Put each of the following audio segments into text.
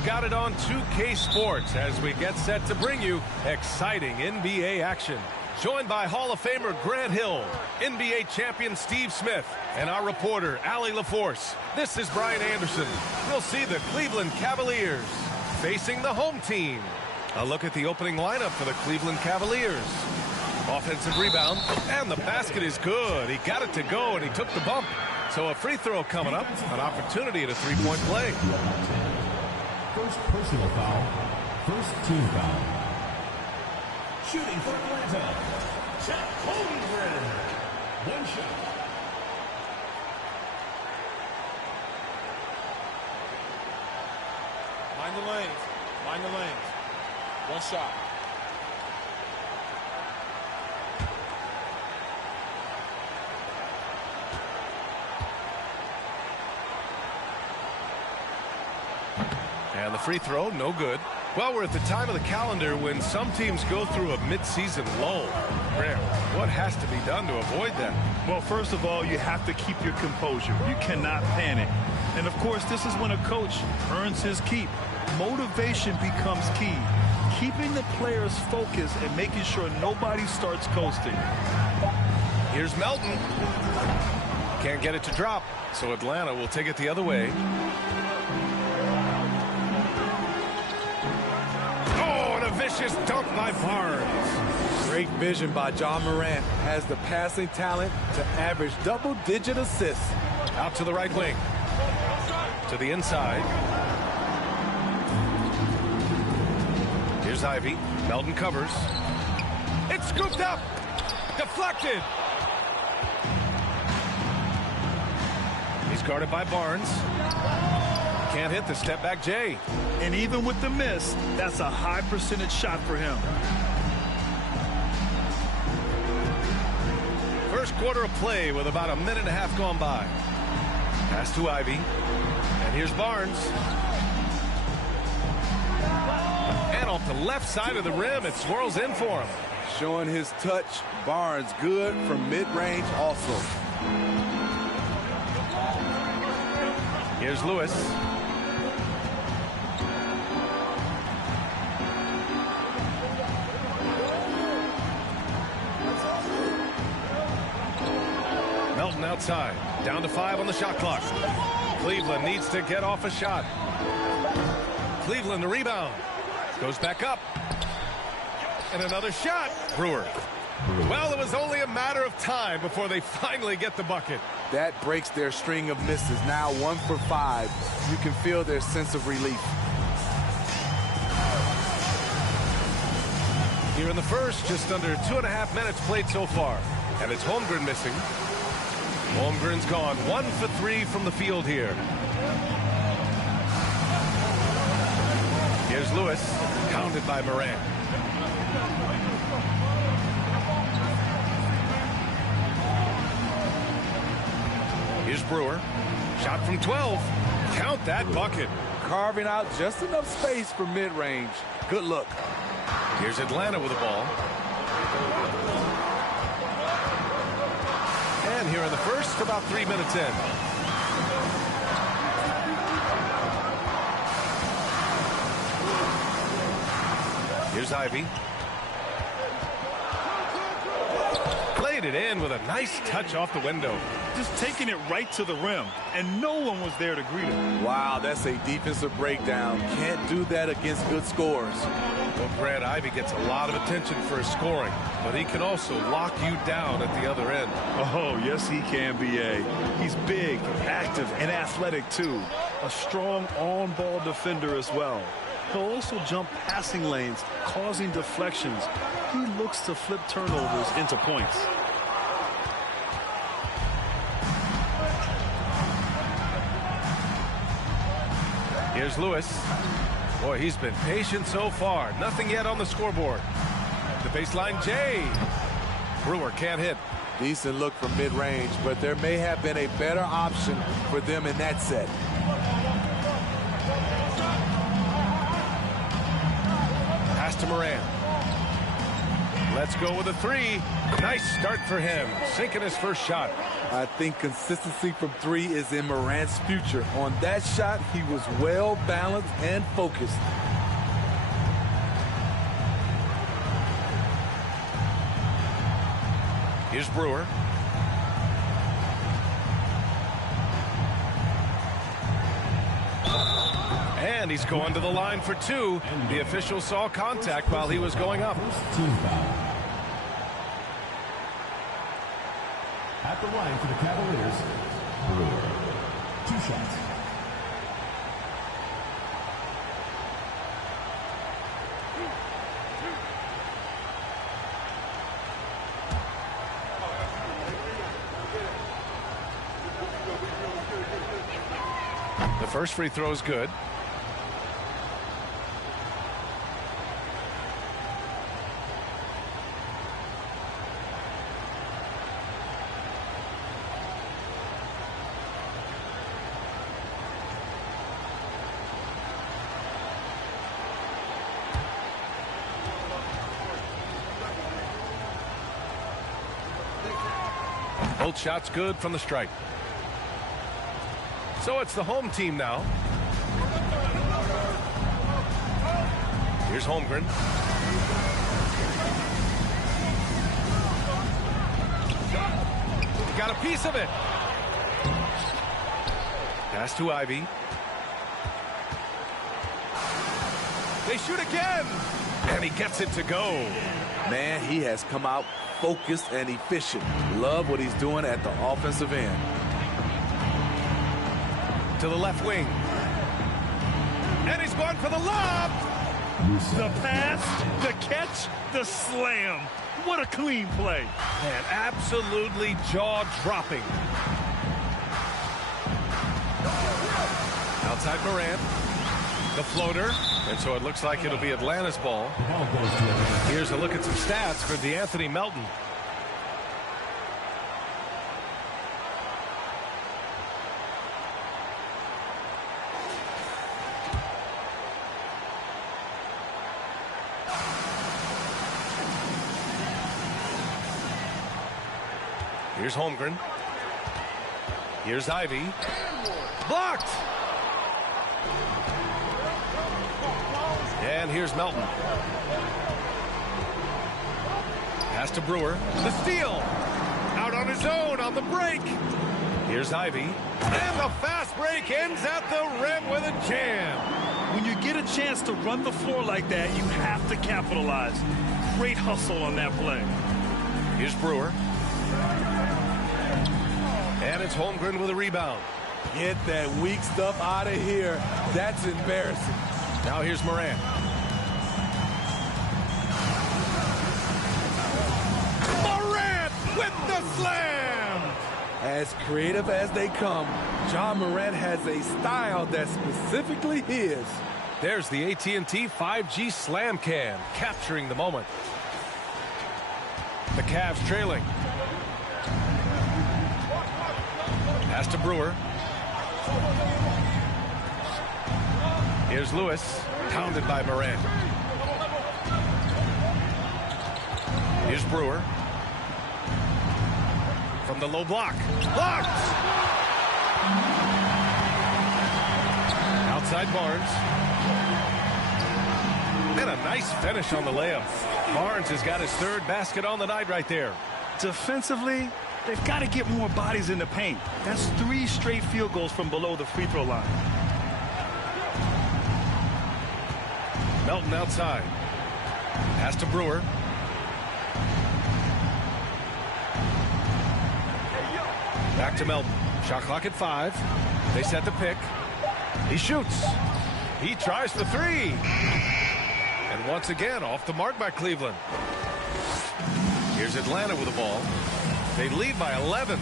You've got it on 2K Sports as we get set to bring you exciting NBA action. Joined by Hall of Famer Grant Hill, NBA champion Steve Smith, and our reporter Allie LaForce. This is Brian Anderson. We'll see the Cleveland Cavaliers facing the home team. A look at the opening lineup for the Cleveland Cavaliers. Offensive rebound, and the basket is good. He got it to go, and he took the bump. So a free throw coming up, an opportunity at a three-point play. First personal foul, first team foul. Shooting for Atlanta, Chet Holmgren. One shot. Mind the lanes. Mind the lanes. One shot. And the free throw, no good. Well, we're at the time of the calendar when some teams go through a midseason lull. Graham, what has to be done to avoid that? Well, first of all, you have to keep your composure. You cannot panic. And, of course, this is when a coach earns his keep. Motivation becomes key. Keeping the players focused and making sure nobody starts coasting. Here's Melton. Can't get it to drop, so Atlanta will take it the other way. Vicious dunk by Barnes. Great vision by John Morant. Has the passing talent to average double-digit assists. Out to the right wing. To the inside. Here's Ivy. Melton covers. It's scooped up. Deflected. He's guarded by Barnes. Can't hit the step-back J. And even with the miss, that's a high percentage shot for him. First quarter of play with about a minute and a half gone by. Pass to Ivy. And here's Barnes. And off the left side of the rim, it swirls in for him. Showing his touch. Barnes good from mid-range also. Here's Lewis. Melton outside. Down to 5 on the shot clock. Cleveland needs to get off a shot. Cleveland the rebound. Goes back up. And another shot. Brewer. Well, it was only a matter of time before they finally get the bucket. That breaks their string of misses. Now 1 for 5. You can feel their sense of relief. Here in the first, just under 2.5 minutes played so far. And it's Holmgren missing. Holmgren's gone 1 for 3 from the field here. Here's Lewis, pounded by Morant. Here's Brewer. Shot from 12. Count that bucket. Carving out just enough space for mid-range. Good look. Here's Atlanta with the ball. And here in the first, about 3 minutes in. Here's Ivy. Played it in with a nice touch off the window. Just taking it right to the rim, and no one was there to greet him. Wow, that's a defensive breakdown. Can't do that against good scores. Well, Brad, Ivy gets a lot of attention for his scoring, but he can also lock you down at the other end. Oh, yes, he can, B.A. He's big, active, and athletic, too. A strong on-ball defender as well. He'll also jump passing lanes, causing deflections. He looks to flip turnovers into points. Here's Lewis. Boy, he's been patient so far. Nothing yet on the scoreboard. The baseline J. Brewer can't hit. Decent look from mid-range, but there may have been a better option for them in that set. Pass to Morant. Let's go with a 3. Nice start for him. Sinking his first shot. I think consistency from three is in Morant's future. On that shot, he was well balanced and focused. Here's Brewer. And he's going to the line for two. The official saw contact while he was going up. First team foul. At the line for the Cavaliers, Brewer. 2 shots. The first free throw is good. Both shots good from the stripe. So it's the home team now. Here's Holmgren. He got a piece of it. Pass to Ivy. They shoot again. And he gets it to go. Man, he has come out focused and efficient. Love what he's doing at the offensive end. To the left wing. And he's going for the lob. The pass, the catch, the slam. What a clean play. And absolutely jaw-dropping. Outside Morant. The floater. And so it looks like it'll be Atlanta's ball. Here's a look at some stats for DeAnthony Melton. Here's Holmgren. Here's Ivy. Blocked! And here's Melton. Pass to Brewer. The steal! Out on his own on the break. Here's Ivy. And the fast break ends at the rim with a jam. When you get a chance to run the floor like that, you have to capitalize. Great hustle on that play. Here's Brewer. And it's Holmgren with a rebound. Get that weak stuff out of here. That's embarrassing. Now here's Morant. Morant with the slam! As creative as they come, Ja Morant has a style that's specifically his. There's the AT&T 5G Slam Cam, capturing the moment. The Cavs trailing. Pass to Brewer. Here's Lewis, pounded by Morant. Here's Brewer. From the low block. Blocked! Outside Barnes. And a nice finish on the layup. Barnes has got his third basket on the night right there. Defensively, they've got to get more bodies in the paint. That's 3 straight field goals from below the free throw line. Melton outside. Pass to Brewer. Back to Melton. Shot clock at 5. They set the pick. He shoots. He tries for 3. And once again, off the mark by Cleveland. Here's Atlanta with the ball. They lead by 11.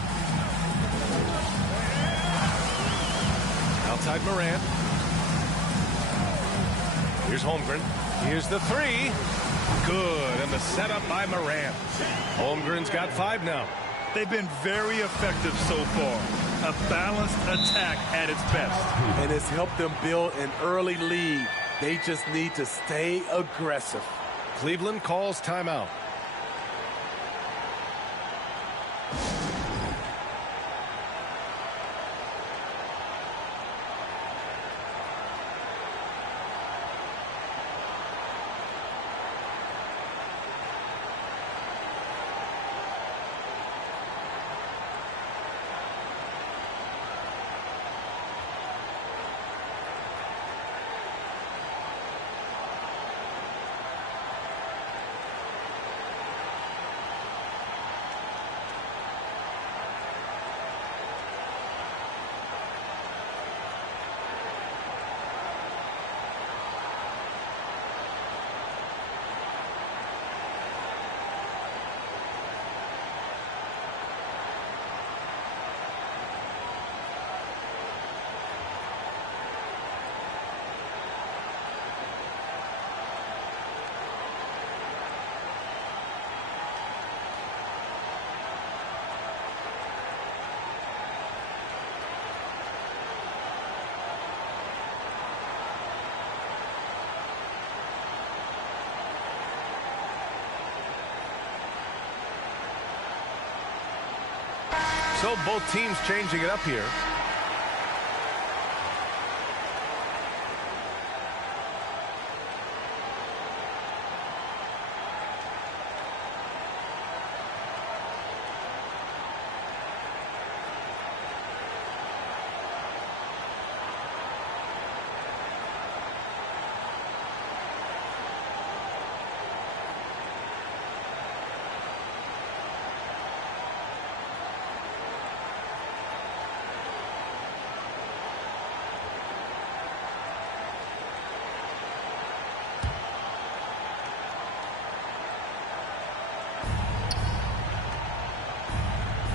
Outside Morant. Here's Holmgren. Here's the 3. Good. And the setup by Morant. Holmgren's got 5 now. They've been very effective so far. A balanced attack at its best. And it's helped them build an early lead. They just need to stay aggressive. Cleveland calls timeout. So both teams changing it up here.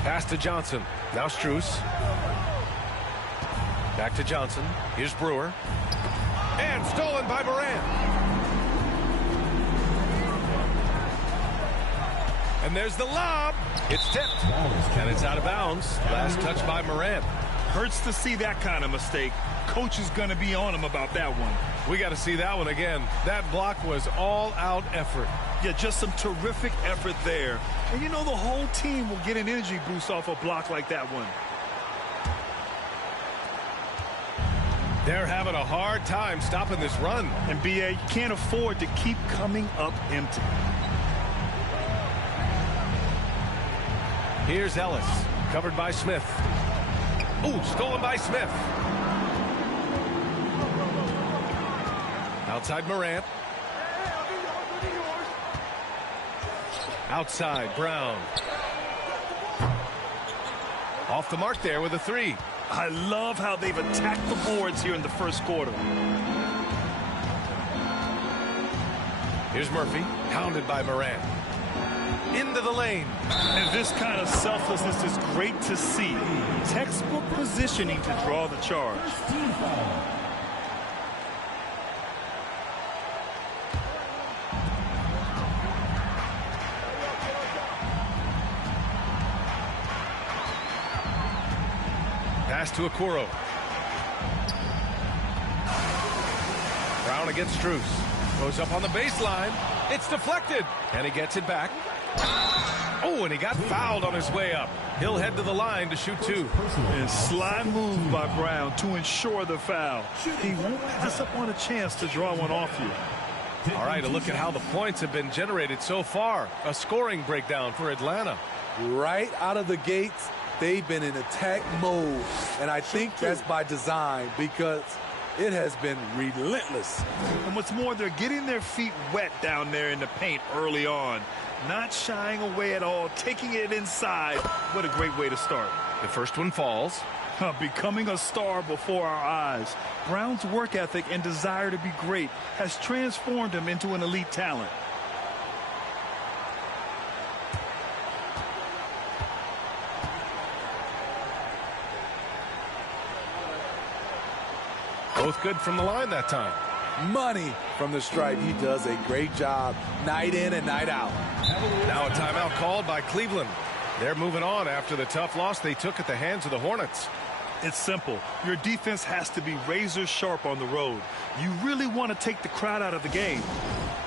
Pass to Johnson. Now Strus. Back to Johnson. Here's Brewer. And stolen by Morant. And there's the lob. It's tipped. And it's out of bounds. Last touch by Morant. Hurts to see that kind of mistake. Coach is going to be on him about that one. We got to see that one again. That block was all-out effort. Yeah, just some terrific effort there. And you know the whole team will get an energy boost off a block like that one. They're having a hard time stopping this run. And B.A., you can't afford to keep coming up empty. Here's Ellis, covered by Smith. Ooh, stolen by Smith. Outside Morant. Outside Brown. Off the mark there with a three. I love how they've attacked the boards here in the first quarter. Here's Murphy, hounded by Morant. Into the lane. And this kind of selflessness is great to see. Textbook positioning to draw the charge. Pass to Okoro. Brown against Strus. Goes up on the baseline. It's deflected. And he gets it back. Oh, and he got fouled on his way up. He'll head to the line to shoot two. And sly move by Brown to ensure the foul. He won't pass up on a chance to draw one off you. All right, a look at how the points have been generated so far. A scoring breakdown for Atlanta. Right out of the gates, they've been in attack mode. And I think that's by design because it has been relentless. And what's more, they're getting their feet wet down there in the paint early on. Not shying away at all, taking it inside. What a great way to start. The first one falls. Becoming a star before our eyes. Brown's work ethic and desire to be great has transformed him into an elite talent. Both good from the line that time. Money from the stripe. He does a great job night in and night out. Now a timeout called by Cleveland. They're moving on after the tough loss they took at the hands of the Hornets. It's simple. Your defense has to be razor sharp on the road. You really want to take the crowd out of the game.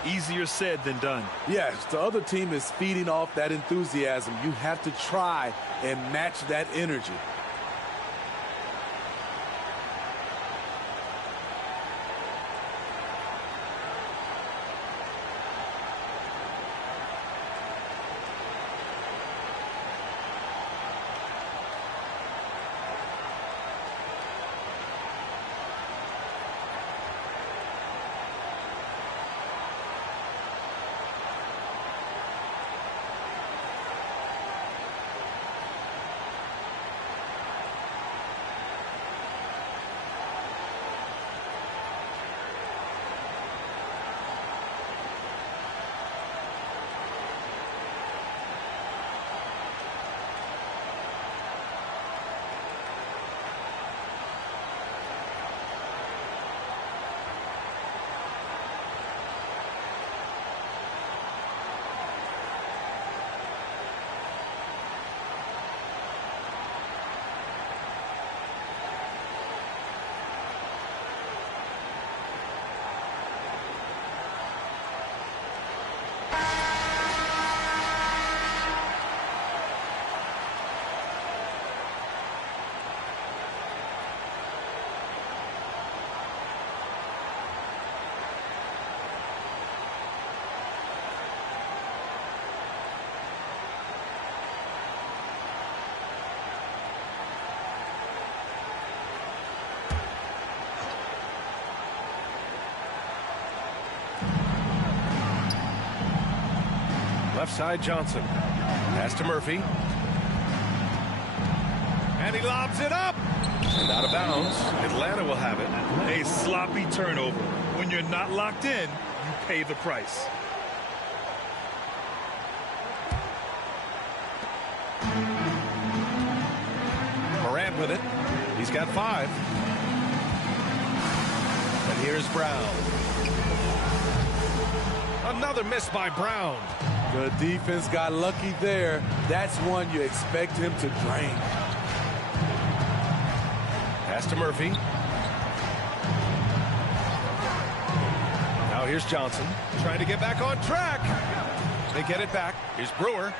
Easier said than done. Yes, the other team is feeding off that enthusiasm. You have to try and match that energy. left side, Johnson. Pass to Murphy. And he lobs it up. And out of bounds. Atlanta will have it. A sloppy turnover. When you're not locked in, you pay the price. Morant with it. He's got 5. And here's Brown. Another miss by Brown. The defense got lucky there. That's one you expect him to drain. Pass to Murphy. Now here's Johnson trying to get back on track. They get it back. Here's Brewer.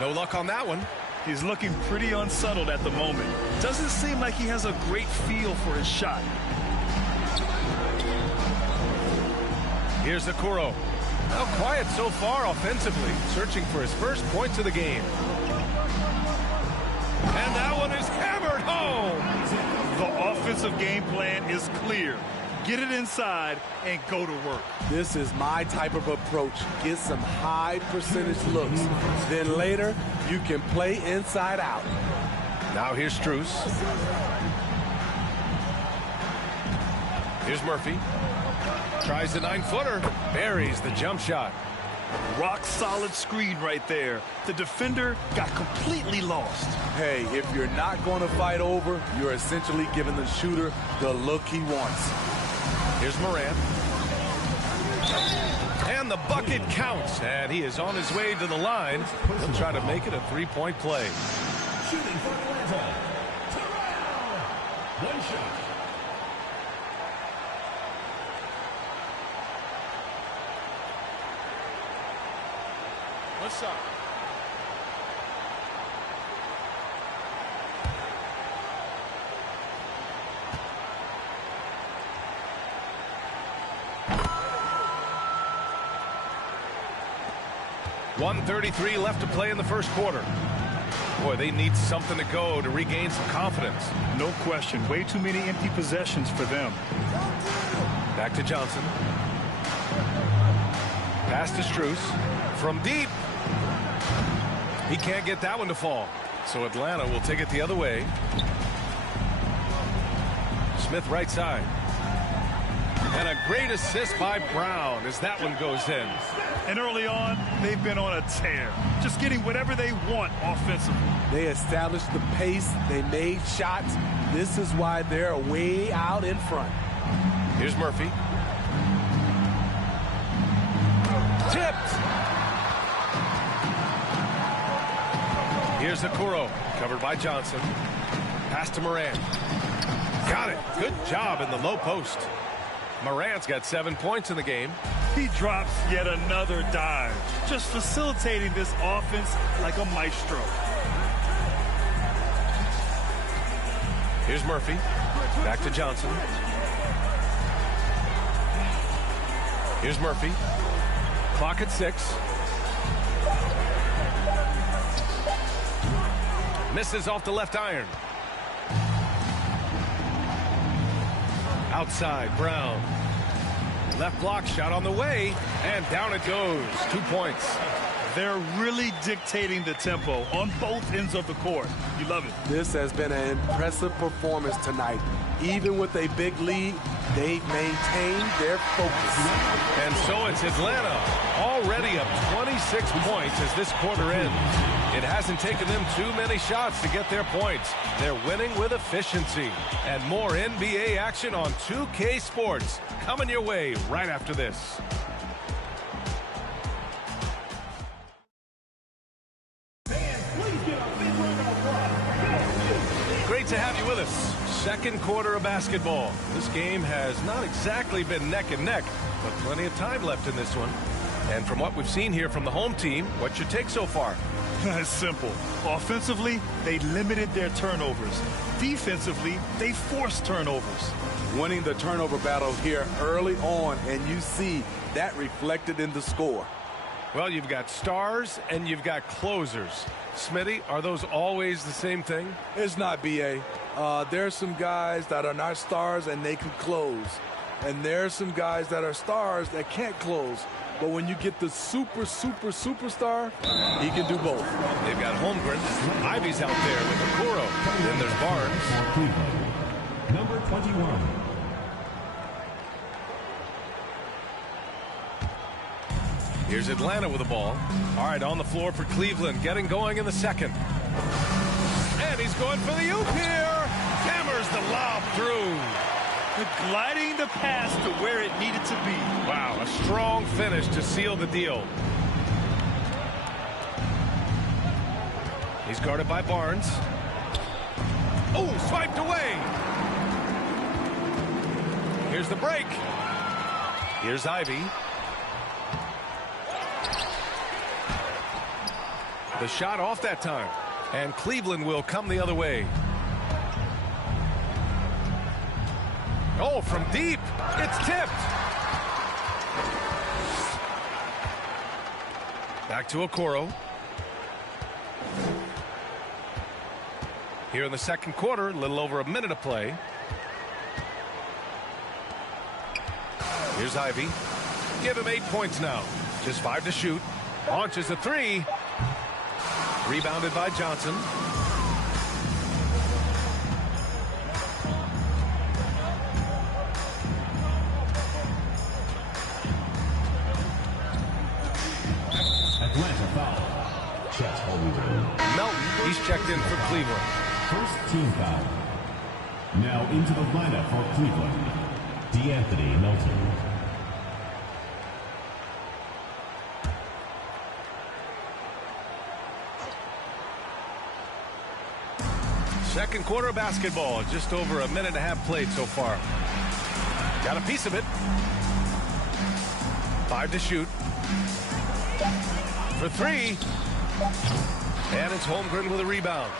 No luck on that one. He's looking pretty unsettled at the moment. Doesn't seem like he has a great feel for his shot. Here's Okoro. Well, quiet so far offensively, searching for his first points of the game. And that one is hammered home. The offensive game plan is clear. Get it inside and go to work. This is my type of approach. Get some high percentage looks. Then later, you can play inside out. Now here's Strus. Here's Murphy. Tries the 9-footer. Buries the jump shot. Rock solid screen right there. The defender got completely lost. Hey, if you're not going to fight over, you're essentially giving the shooter the look he wants. Here's Morant. And the bucket counts. And he is on his way to the line. He'll try to make it a 3-point play. Shooting for Atlanta. One shot. What's up? .133 left to play in the first quarter. Boy, they need something to go to regain some confidence. No question. Way too many empty possessions for them. Back to Johnson. Pass to Strus. From deep. He can't get that one to fall. So Atlanta will take it the other way. Smith right side. And a great assist by Brown as that one goes in. And early on, they've been on a tear. Just getting whatever they want offensively. They established the pace. They made shots. This is why they're way out in front. Here's Murphy. Tipped. Here's Okoro. Covered by Johnson. Pass to Morant. Got it. Good job in the low post. Morant's got 7 points in the game. He drops yet another dive. Just facilitating this offense like a maestro. Here's Murphy. Back to Johnson. Here's Murphy. Clock at 6. Misses off the left iron. Outside, Brown. Left block shot on the way, and down it goes. 2 points. They're really dictating the tempo on both ends of the court. You love it. This has been an impressive performance tonight. Even with a big lead, they've maintained their focus. And so it's Atlanta, already up 26 points as this quarter ends. It hasn't taken them too many shots to get their points. They're winning with efficiency. And more NBA action on 2K Sports coming your way right after this. Great to have you with us. Second quarter of basketball. This game has not exactly been neck and neck, but plenty of time left in this one. And from what we've seen here from the home team, what's your take so far? It's simple. Offensively, they limited their turnovers. Defensively, they forced turnovers. Winning the turnover battle here early on, and you see that reflected in the score. Well, you've got stars and you've got closers. Smitty, are those always the same thing? It's not, B.A. There's some guys that are not stars and they can close. And there's some guys that are stars that can't close. But when you get the superstar, he can do both. They've got Holmgren. Ivy's out there with Okoro. Then there's Barnes. Number 21. Here's Atlanta with the ball. All right, on the floor for Cleveland, getting going in the second. And he's going for the oop here. Hammers the lob through. Gliding the pass to where it needed to be. Wow, a strong finish to seal the deal. He's guarded by Barnes. Oh, swiped away. Here's the break. Here's Ivy. The shot off that time. And Cleveland will come the other way. Oh, from deep. It's tipped. Back to Okoro. Here in the second quarter, a little over a minute to play. Here's Ivy. Give him 8 points now. Just 5 to shoot. Launches a 3. Rebounded by Johnson. Atlanta foul. Chet Holmgren. Melton, he's checked in for Cleveland. First team foul. Now into the lineup for Cleveland, D'Anthony Melton. Second quarter basketball, just over a minute and a half played so far. Got a piece of it. 5 to shoot. For 3. And it's Holmgren with a rebound.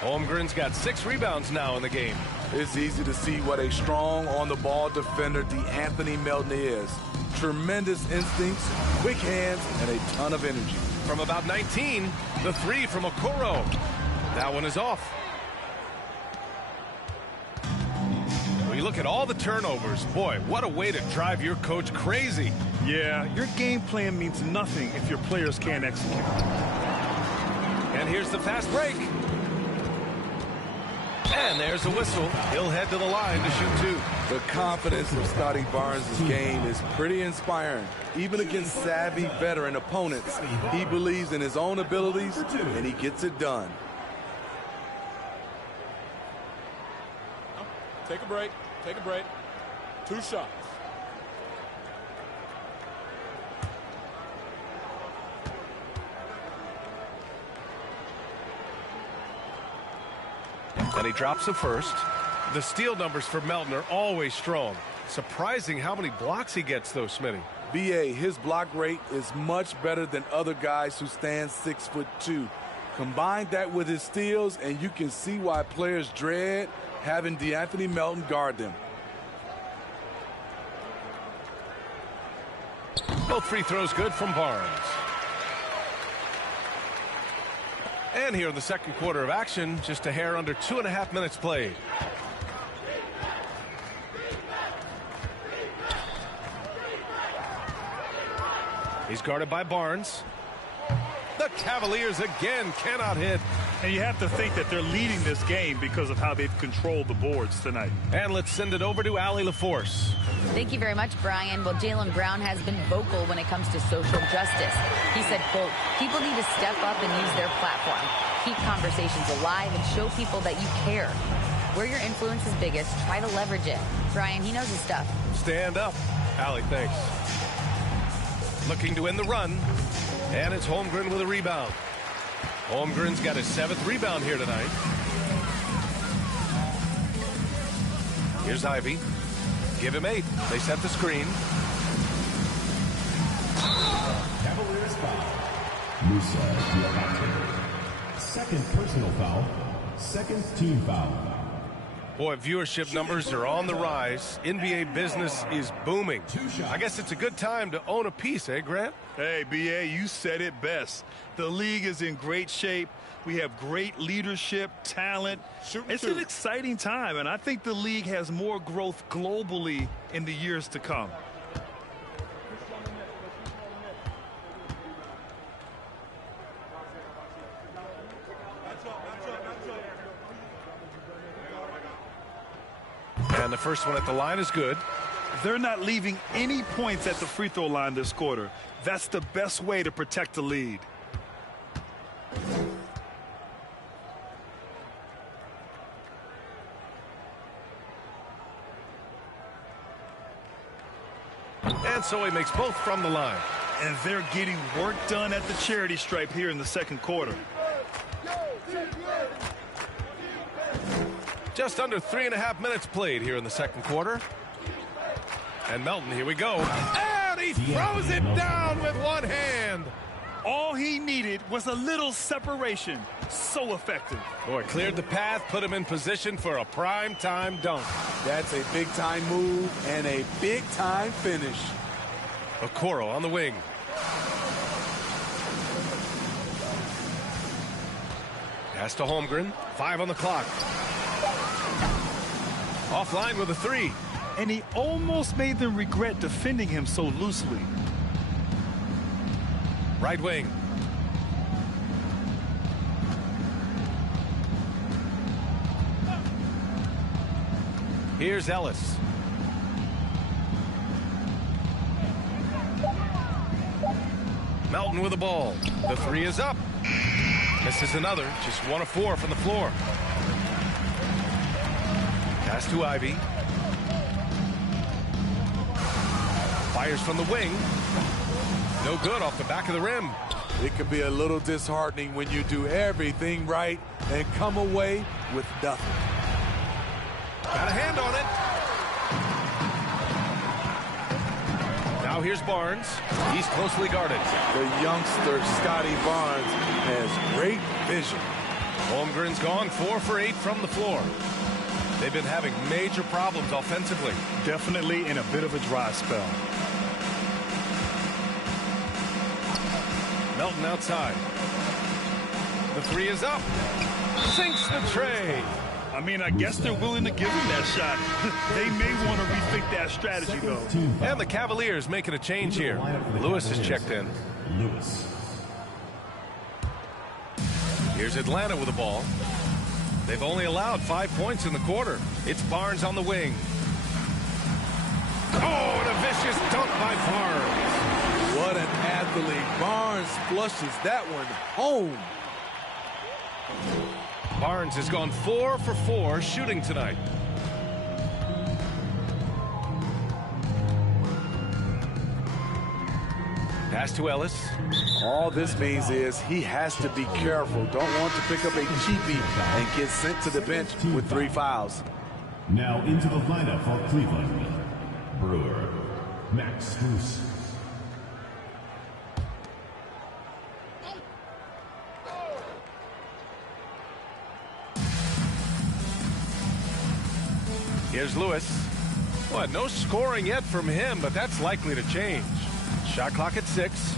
Holmgren's got 6 rebounds now in the game. It's easy to see what a strong on-the-ball defender D'Anthony Melton is. Tremendous instincts, quick hands, and a ton of energy. From about 19, the 3 from Okoro. That one is off. When you look at all the turnovers, boy, what a way to drive your coach crazy. Yeah, your game plan means nothing if your players can't execute. And here's the fast break. And there's a whistle. He'll head to the line to shoot 2. The confidence of Scotty Barnes' game is pretty inspiring. Even against savvy veteran opponents, he believes in his own abilities, and he gets it done. Take a break. Take a break. 2 shots. And he drops the first. The steal numbers for Melton are always strong. Surprising how many blocks he gets, though, Smitty. BA, his block rate is much better than other guys who stand 6'2". Combine that with his steals, and you can see why players dread having D'Anthony Melton guard them. Both free throws good from Barnes. And here in the second quarter of action, just a hair under 2.5 minutes played. He's guarded by Barnes. The Cavaliers again cannot hit. And you have to think that they're leading this game because of how they've controlled the boards tonight. And let's send it over to Allie LaForce. Thank you very much, Brian. Well, Jaylen Brown has been vocal when it comes to social justice. He said, quote, people need to step up and use their platform. Keep conversations alive and show people that you care. Where your influence is biggest, try to leverage it. Brian, he knows his stuff. Stand up. Allie, thanks. Looking to end the run. And it's Holmgren with a rebound. Holmgren's got his 7th rebound here tonight. Here's Ivy. Give him 8. They set the screen. Cavaliers foul. Musa Diabate. Second personal foul. Second team foul. Boy, viewership numbers are on the rise. NBA business is booming. I guess it's a good time to own a piece, eh, Grant? Hey, B.A., you said it best. The league is in great shape. We have great leadership, talent. It's an exciting time, and I think the league has more growth globally in the years to come. And the first one at the line is good. They're not leaving any points at the free throw line this quarter. That's the best way to protect the lead. And so he makes both from the line. And they're getting work done at the charity stripe here in the second quarter. Just under 3.5 minutes played here in the second quarter. And Melton, here we go. And he throws it down with one hand. All he needed was a little separation. So effective. Boy, cleared the path, put him in position for a prime-time dunk. That's a big-time move and a big-time finish. Okoro on the wing. Pass to Holmgren. 5 on the clock. Offline with a 3. And he almost made them regret defending him so loosely. Right wing. Here's Ellis. Melton with the ball. The 3 is up. Misses another. Just 1 of 4 from the floor. Pass to Ivy. Fires from the wing. No good off the back of the rim. It can be a little disheartening when you do everything right and come away with nothing. Got a hand on it. Now here's Barnes. He's closely guarded. The youngster, Scotty Barnes, has great vision. Holmgren's gone 4 for 8 from the floor. They've been having major problems offensively. Definitely in a bit of a dry spell. Melton outside. The 3 is up. Sinks the tray. I mean, I guess they're willing to give him that shot. They may want to rethink that strategy, though. And the Cavaliers making a change here. Lewis is checked in. Lewis. Here's Atlanta with the ball. They've only allowed 5 points in the quarter. It's Barnes on the wing. Oh, and a vicious dunk by Barnes. What an athlete. Barnes flushes that one home. Barnes has gone 4 for 4 shooting tonight. Pass to Ellis. All this means is he has to be careful. Don't want to pick up a cheapie and get sent to the bench with 3 fouls. Now into the lineup for Cleveland. Brewer, Max Strus. Here's Lewis. Well, no scoring yet from him, but that's likely to change. Shot clock at 6.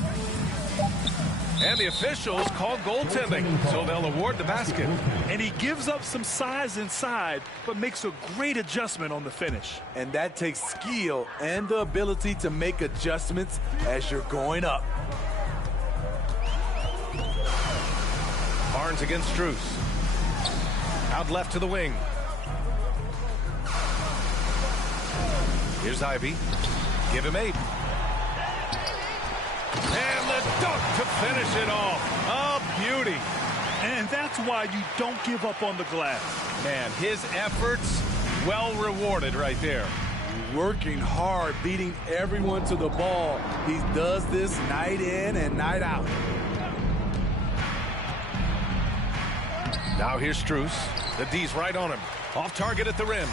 And the officials called goaltending, so they'll award the basket. And he gives up some size inside, but makes a great adjustment on the finish. And that takes skill and the ability to make adjustments as you're going up. Barnes against Strus. Out left to the wing. Here's Ivy. Give him 8. And the dunk to finish it off. A beauty. And that's why you don't give up on the glass. Man, his efforts well rewarded right there. Working hard, beating everyone to the ball. He does this night in and night out. Now here's Strus. The D's right on him. Off target at the rim.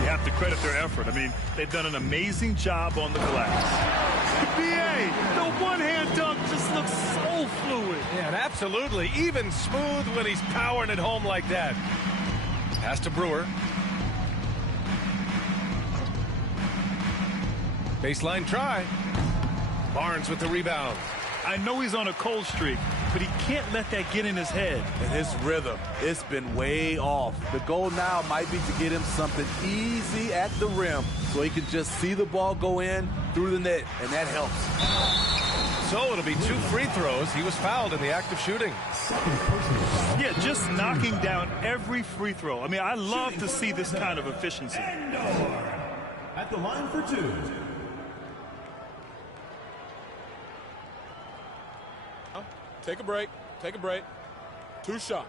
You have to credit their effort. I mean, they've done an amazing job on the glass. BA, the one-hand dunk just looks so fluid. Yeah, and absolutely. Even smooth when he's powering it home like that. Pass to Brewer. Baseline try. Barnes with the rebound. I know he's on a cold streak, but he can't let that get in his head. And his rhythm, it's been way off. The goal now might be to get him something easy at the rim so he can just see the ball go in through the net, and that helps. So it'll be 2 free throws. He was fouled in the act of shooting. Yeah, just knocking down every free throw. I mean, I love to see this kind of efficiency. At the line for 2. Take a break. Take a break. 2 shots.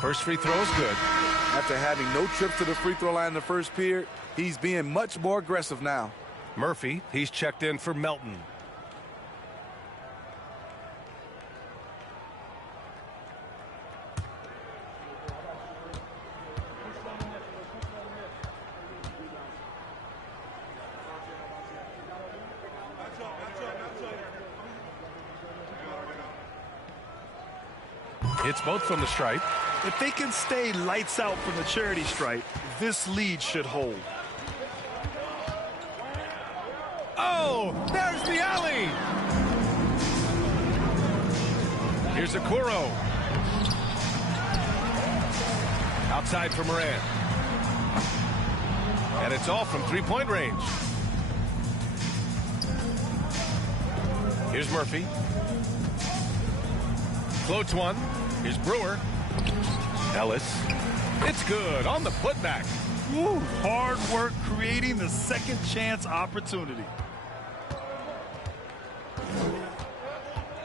First free throw is good. After having no trips to the free throw line in the first period, he's being much more aggressive now. Murphy, he's checked in for Melton. Hits both from the stripe. If they can stay lights out from the charity stripe, this lead should hold. Oh, there's the alley. Here's Okoro. Outside for Morant. And it's all from three-point range. Here's Murphy. Floats one. Here's Brewer. Ellis. It's good on the putback. Woo, hard work creating the second chance opportunity.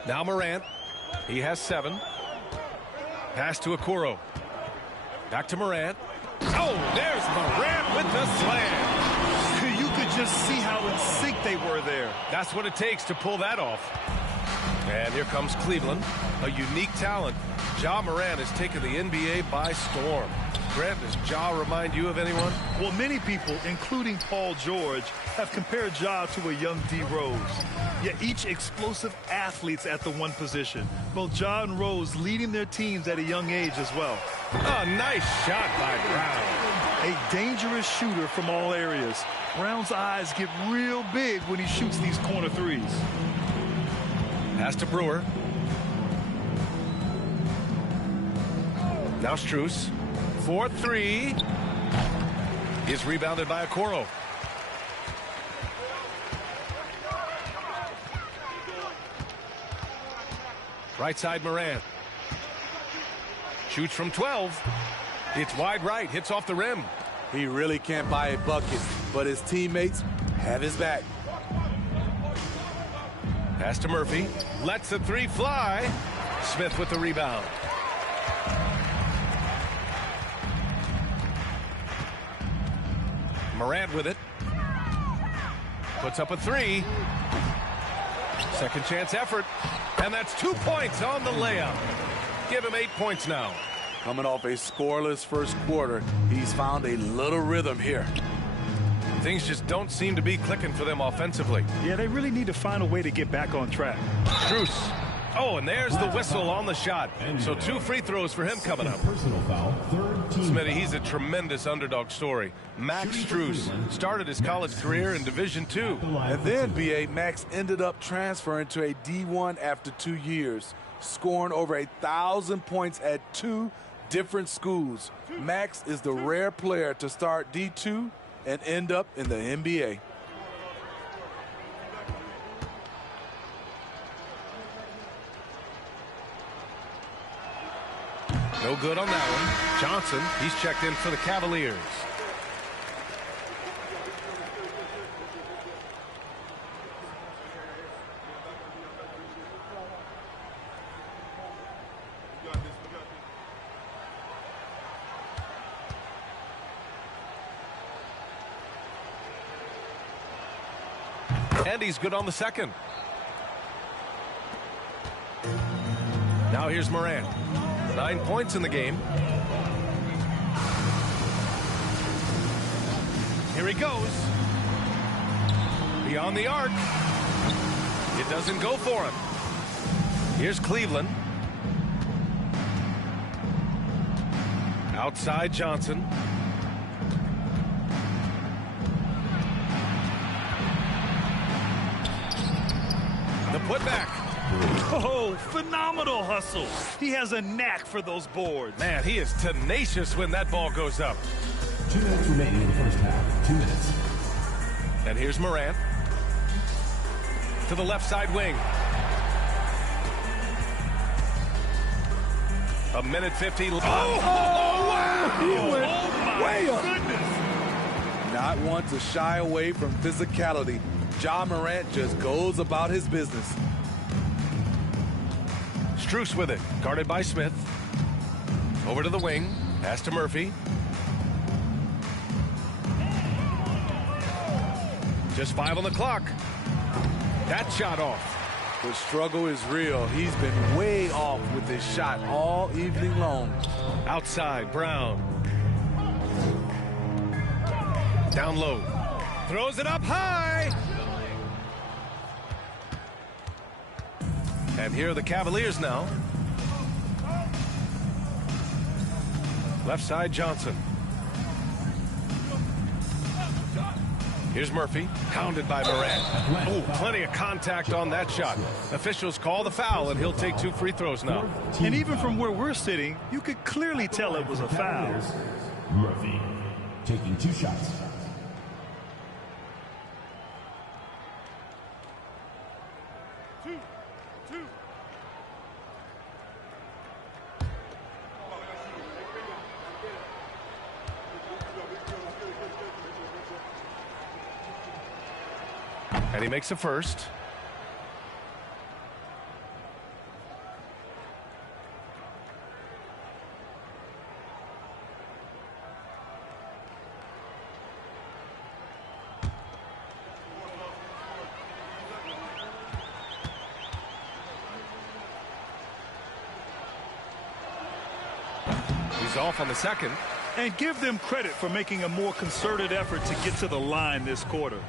Now Morant. He has 7. Pass to Okoro. Back to Morant. Oh, there's Morant with the slam. You could just see how in sync they were there. That's what it takes to pull that off. And here comes Cleveland, a unique talent. Ja Morant has taken the NBA by storm. Grant, does Ja remind you of anyone? Well, many people, including Paul George, have compared Ja to a young D. Rose. Yet each explosive athletes at the one position. Both Ja and Rose leading their teams at a young age as well. Oh, nice shot by Brown. A dangerous shooter from all areas. Brown's eyes get real big when he shoots these corner threes. Pass to Brewer. Now Strus. 4-3. Is rebounded by Okoro. Right side Morant. Shoots from 12. It's wide right. Hits off the rim. He really can't buy a bucket, but his teammates have his back. Pass to Murphy. Lets the 3 fly. Smith with the rebound. Morant with it. Puts up a 3. Second chance effort. And that's 2 points on the layup. Give him 8 points now. Coming off a scoreless first quarter, he's found a little rhythm here. Things just don't seem to be clicking for them offensively. Yeah, they really need to find a way to get back on track. Strus. Oh, and there's the whistle on the shot. So 2 free throws for him coming up. Personal foul, third team. Smitty, he's a tremendous underdog story. Max Strus started his college career in Division II. And then, B.A., Max ended up transferring to a D1 after 2 years, scoring over 1,000 points at 2 different schools. Max is the rare player to start D2 and end up in the NBA. No good on that one. Johnson, he's checked in for the Cavaliers. And he's good on the second. Now here's Morant. 9 points in the game. Here he goes. Beyond the arc. It doesn't go for him. Here's Cleveland. Outside Johnson. The putback. Oh, phenomenal hustle. He has a knack for those boards. Man, he is tenacious when that ball goes up. 2 minutes remaining in the first half. 2 minutes. And here's Morant. To the left side wing. A minute 50. Oh, wow! He went way up. Goodness. Not want to shy away from physicality. Ja Morant just goes about his business. Strus with it. Guarded by Smith. Over to the wing. Pass to Murphy. Just 5 on the clock. That shot off. The struggle is real. He's been way off with his shot all evening long. Outside, Brown. Down low. Throws it up high. And here are the Cavaliers now. Left side, Johnson. Here's Murphy, pounded by Morant. Oh, plenty of contact on that shot. Officials call the foul, and he'll take 2 free throws now. And even from where we're sitting, you could clearly tell it was a foul. Murphy taking 2 shots. And he makes a first. He's off on the second. And give them credit for making a more concerted effort to get to the line this quarter.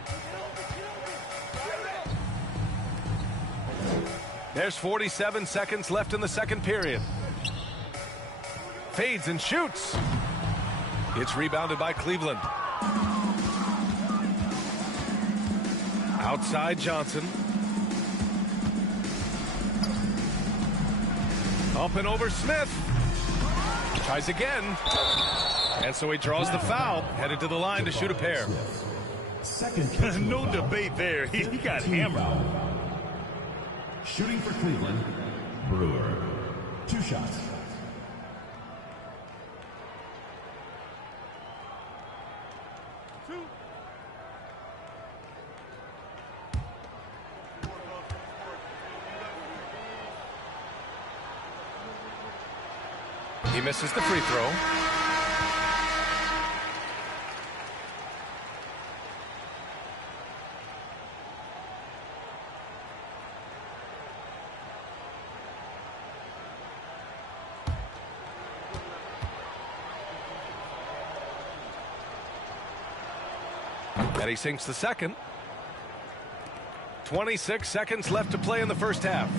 There's 47 seconds left in the second period. Fades and shoots. It's rebounded by Cleveland. Outside Johnson. Up and over Smith. Tries again. And so he draws the foul. Headed to the line to shoot a pair. No debate there. He got hammered. Shooting for Cleveland, Brewer. 2 shots. He misses the free throw. And he sinks the second. 26 seconds left to play in the first half.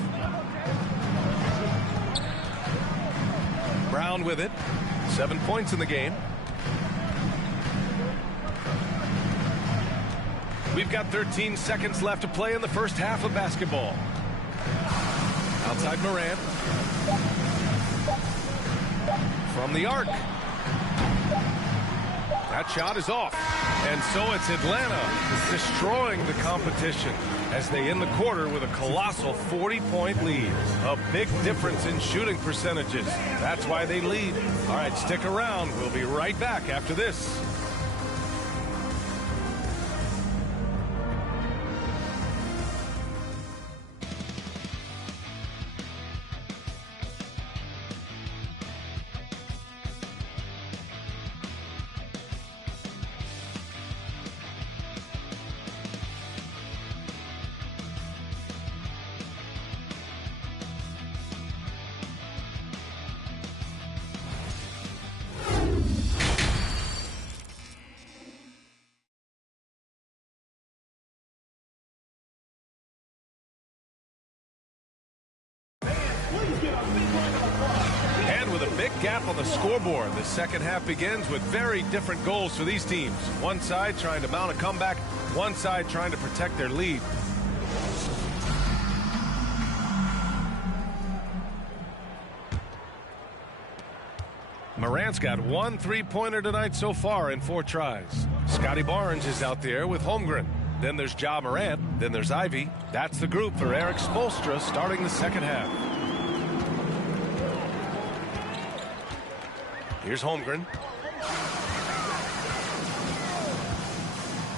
Brown with it. 7 points in the game. We've got 13 seconds left to play in the first half of basketball. Outside Morant. From the arc. That shot is off. And so it's Atlanta destroying the competition as they end the quarter with a colossal 40-point lead. A big difference in shooting percentages. That's why they lead. All right, stick around. We'll be right back after this. And with a big gap on the scoreboard, the second half begins with very different goals for these teams. One side trying to mount a comeback, one side trying to protect their lead. Morant's got 1 3-pointer tonight so far in 4 tries. Scotty Barnes is out there with Holmgren. Then there's Ja Morant. Then there's Ivy. That's the group for Eric Spoelstra starting the second half. Here's Holmgren.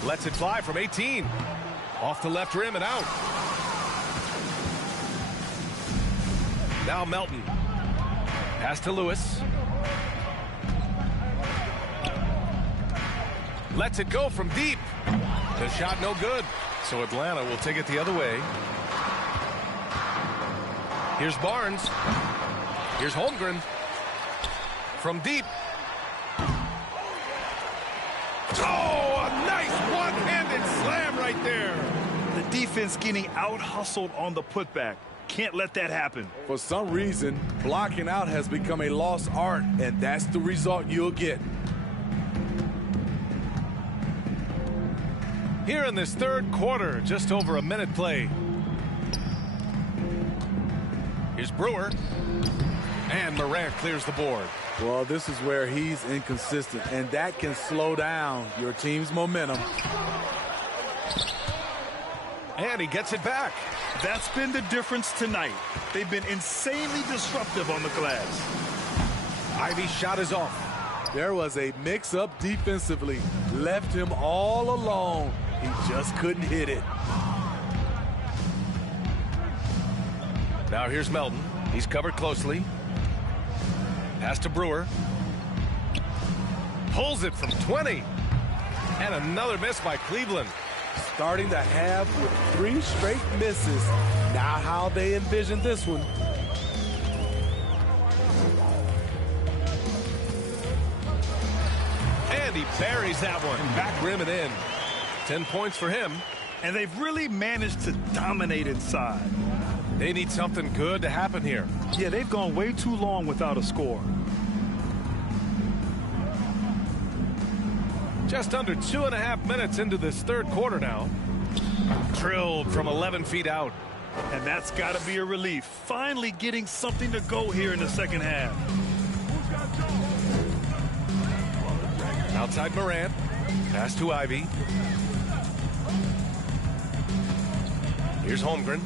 Lets it fly from 18. Off the left rim and out. Now Melton. Pass to Lewis. Lets it go from deep. The shot no good. So Atlanta will take it the other way. Here's Barnes. Here's Holmgren. From deep. Oh, a nice one-handed slam right there. The defense getting out-hustled on the putback. Can't let that happen. For some reason, blocking out has become a lost art, and that's the result you'll get. Here in this third quarter, just over a minute played. Here's Brewer. And Morant clears the board. Well, this is where he's inconsistent, and that can slow down your team's momentum. And he gets it back. That's been the difference tonight. They've been insanely disruptive on the glass. Ivy's shot is off. There was a mix-up defensively. Left him all alone. He just couldn't hit it. Now here's Melton. He's covered closely. Pass to Brewer. Pulls it from 20. And another miss by Cleveland. Starting the half with 3 straight misses. Not how they envisioned this one. And he buries that one. Back rim and in. 10 points for him. And they've really managed to dominate inside. They need something good to happen here. Yeah, they've gone way too long without a score. Just under 2.5 minutes into this third quarter now. Drilled from 11 feet out. And that's got to be a relief. Finally getting something to go here in the second half. Outside Morant. Pass to Ivy. Here's Holmgren.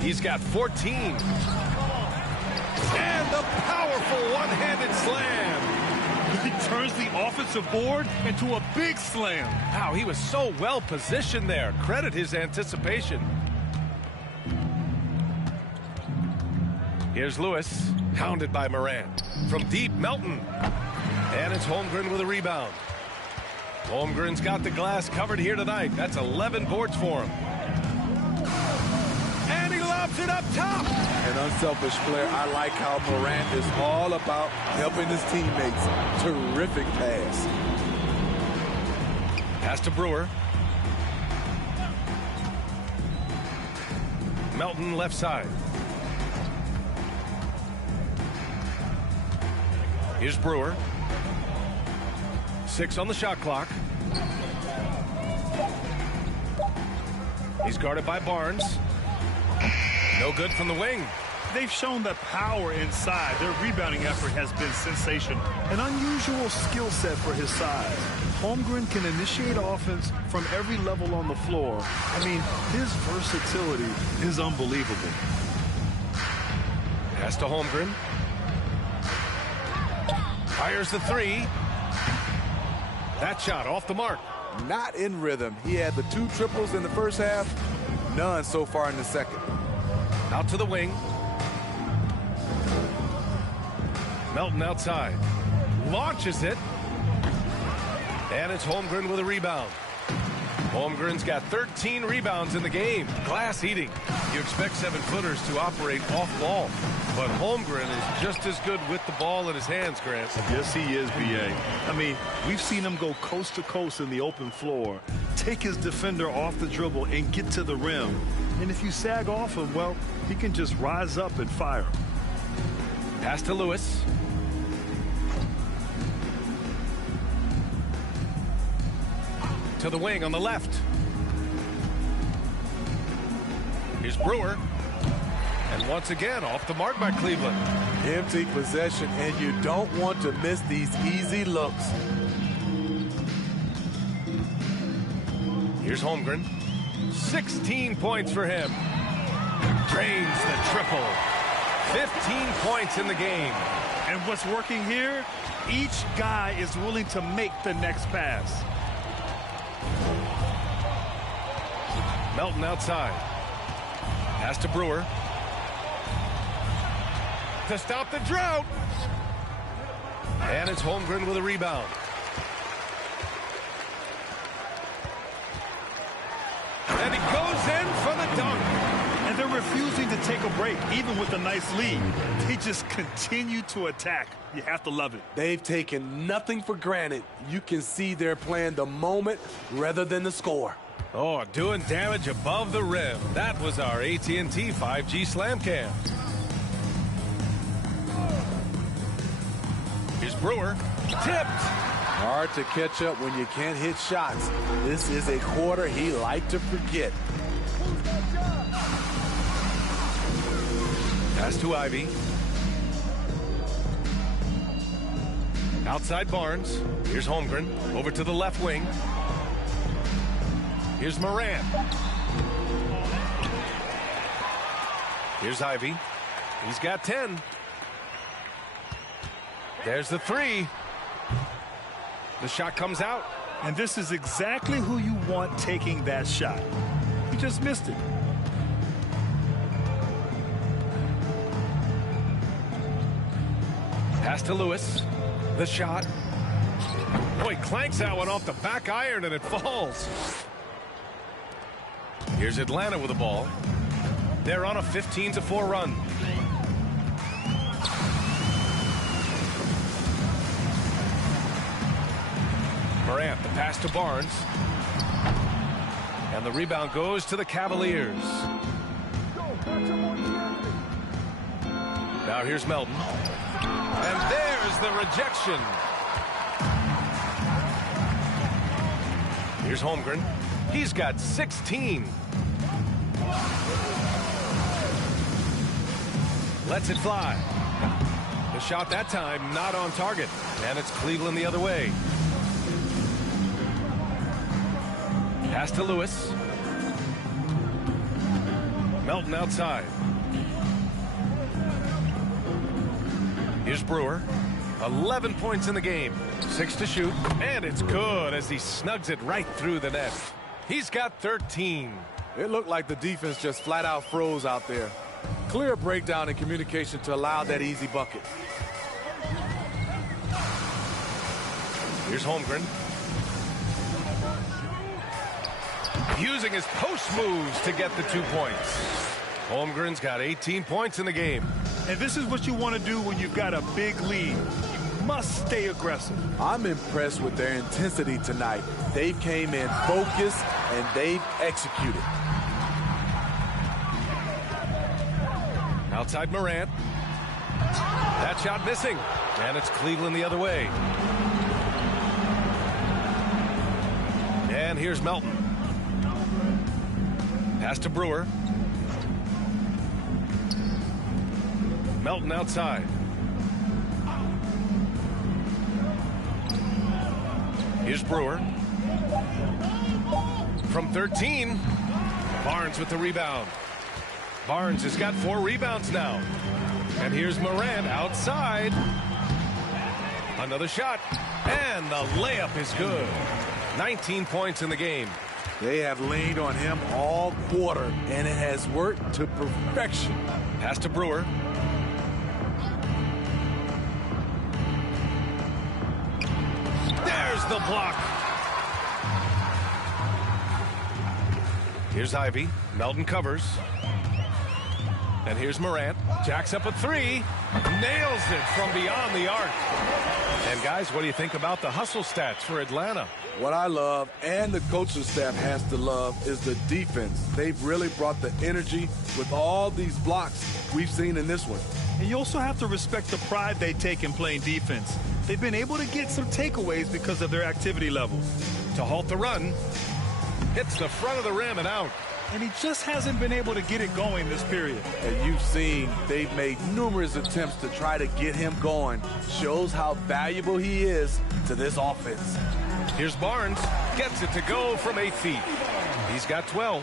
He's got 14. And the powerful one-handed slam. He turns the offensive board into a big slam. Wow, he was so well positioned there. Credit his anticipation. Here's Lewis, hounded by Morant. From deep, Melton. And it's Holmgren with a rebound. Holmgren's got the glass covered here tonight. That's 11 boards for him. And he lobs it up top. An unselfish player. I like how Morant is all about helping his teammates. Terrific pass. Pass to Brewer. Melton left side. Here's Brewer. 6 on the shot clock. He's guarded by Barnes. No good from the wing. They've shown the power inside. Their rebounding effort has been sensational. An unusual skill set for his size. Holmgren can initiate offense from every level on the floor. I mean, his versatility is unbelievable. Pass to Holmgren. Fires the 3. That shot off the mark. Not in rhythm. He had the 2 triples in the first half. None so far in the second. Out to the wing. Melton outside. Launches it. And it's Holmgren with a rebound. Holmgren's got 13 rebounds in the game. Glass eating. You expect 7-footers to operate off ball. But Holmgren is just as good with the ball in his hands, Grant. Yes, he is, B.A. I mean, we've seen him go coast to coast in the open floor, take his defender off the dribble and get to the rim. And if you sag off him, well, he can just rise up and fire. Pass to Lewis. To the wing on the left. Here's Brewer. And once again, off the mark by Cleveland. Empty possession, and you don't want to miss these easy looks. Here's Holmgren. 16 points for him. Drains the triple. 15 points in the game. And what's working here? Each guy is willing to make the next pass. Melton outside. Pass to Brewer. To stop the drought. And it's Holmgren with a rebound. And he goes in for the dunk. And they're refusing to take a break, even with a nice lead. They just continue to attack. You have to love it. They've taken nothing for granted. You can see they're playing the moment rather than the score. Oh, doing damage above the rim. That was our AT&T 5G Slam Cam. Here's Brewer. Tipped. Hard to catch up when you can't hit shots. This is a quarter he liked to forget. Pass to Ivy. Outside Barnes. Here's Holmgren. Over to the left wing. Here's Morant. Here's Ivy. He's got 10. There's the three. The shot comes out. And this is exactly who you want taking that shot. He just missed it. Pass to Lewis. The shot. Oh, he clanks that one off the back iron and it falls. Here's Atlanta with the ball. They're on a 15-4 run. Morant, the pass to Barnes. And the rebound goes to the Cavaliers. Now here's Melton. And there's the rejection. Here's Holmgren. He's got 16. Lets it fly. The shot that time not on target. And it's Cleveland the other way. Pass to Lewis. Melton outside. Here's Brewer. 11 points in the game. 6 to shoot. And it's good as he snugs it right through the net. He's got 13. It looked like the defense just flat out froze out there. Clear breakdown in communication to allow that easy bucket. Here's Holmgren. Using his post moves to get the 2 points. Holmgren's got 18 points in the game. And this is what you want to do when you've got a big lead. You must stay aggressive. I'm impressed with their intensity tonight. They came in focused and they've executed. Outside Morant. That shot missing. And it's Cleveland the other way. And here's Melton. Pass to Brewer. Melton outside. Here's Brewer. From 13. Barnes with the rebound. Barnes has got 4 rebounds now. And here's Morant outside. Another shot. And the layup is good. 19 points in the game. They have leaned on him all quarter, and it has worked to perfection. Pass to Brewer. There's the block. Here's Ivy. Melton covers. And here's Morant. Jacks up a 3. Nails it from beyond the arc. And guys, what do you think about the hustle stats for Atlanta? What I love, and the coaching staff has to love, is the defense. They've really brought the energy with all these blocks we've seen in this one. And you also have to respect the pride they take in playing defense. They've been able to get some takeaways because of their activity level. To halt the run, hits the front of the rim and out. And he just hasn't been able to get it going this period. And you've seen they've made numerous attempts to try to get him going. Shows how valuable he is to this offense. Here's Barnes. Gets it to go from 8 feet. He's got 12.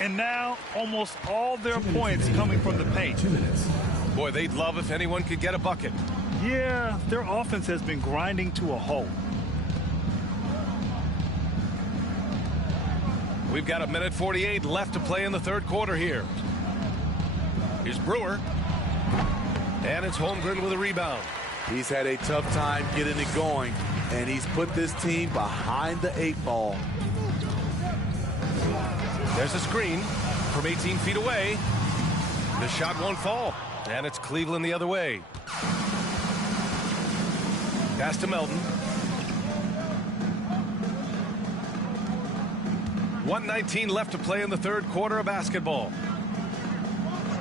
And now almost all their points coming from the paint. 2 minutes. Boy, they'd love if anyone could get a bucket. Yeah, their offense has been grinding to a halt. We've got 1:48 left to play in the third quarter here. Here's Brewer. And it's Holmgren with a rebound. He's had a tough time getting it going, and he's put this team behind the 8 ball. There's a screen from 18 feet away. The shot won't fall. And it's Cleveland the other way. Pass to Melton. 1:19 left to play in the third quarter of basketball.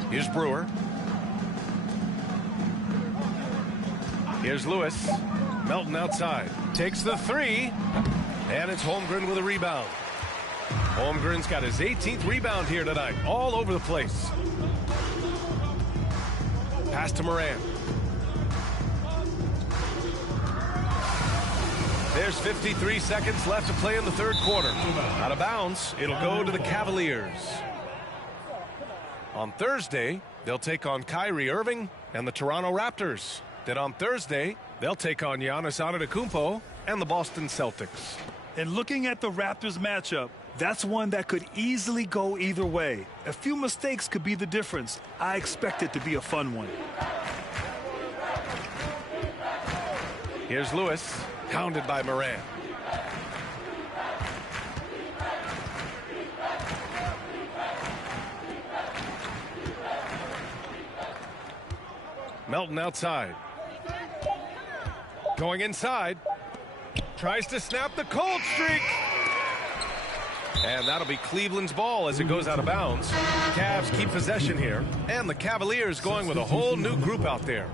Here's Brewer. Here's Lewis. Melton outside. Takes the 3. And it's Holmgren with a rebound. Holmgren's got his 18th rebound here tonight. All over the place. Pass to Moran. There's 53 seconds left to play in the third quarter. Out of bounds, it'll go to the Cavaliers. On Thursday, they'll take on Kyrie Irving and the Toronto Raptors. Then on Thursday, they'll take on Giannis Antetokounmpo and the Boston Celtics. And looking at the Raptors matchup, that's one that could easily go either way. A few mistakes could be the difference. I expect it to be a fun one. Here's Lewis, hounded by Moran. Melton outside. Going inside. Tries to snap the cold streak. And that'll be Cleveland's ball as it goes out of bounds. Cavs keep possession here. And the Cavaliers going with a whole new group out there.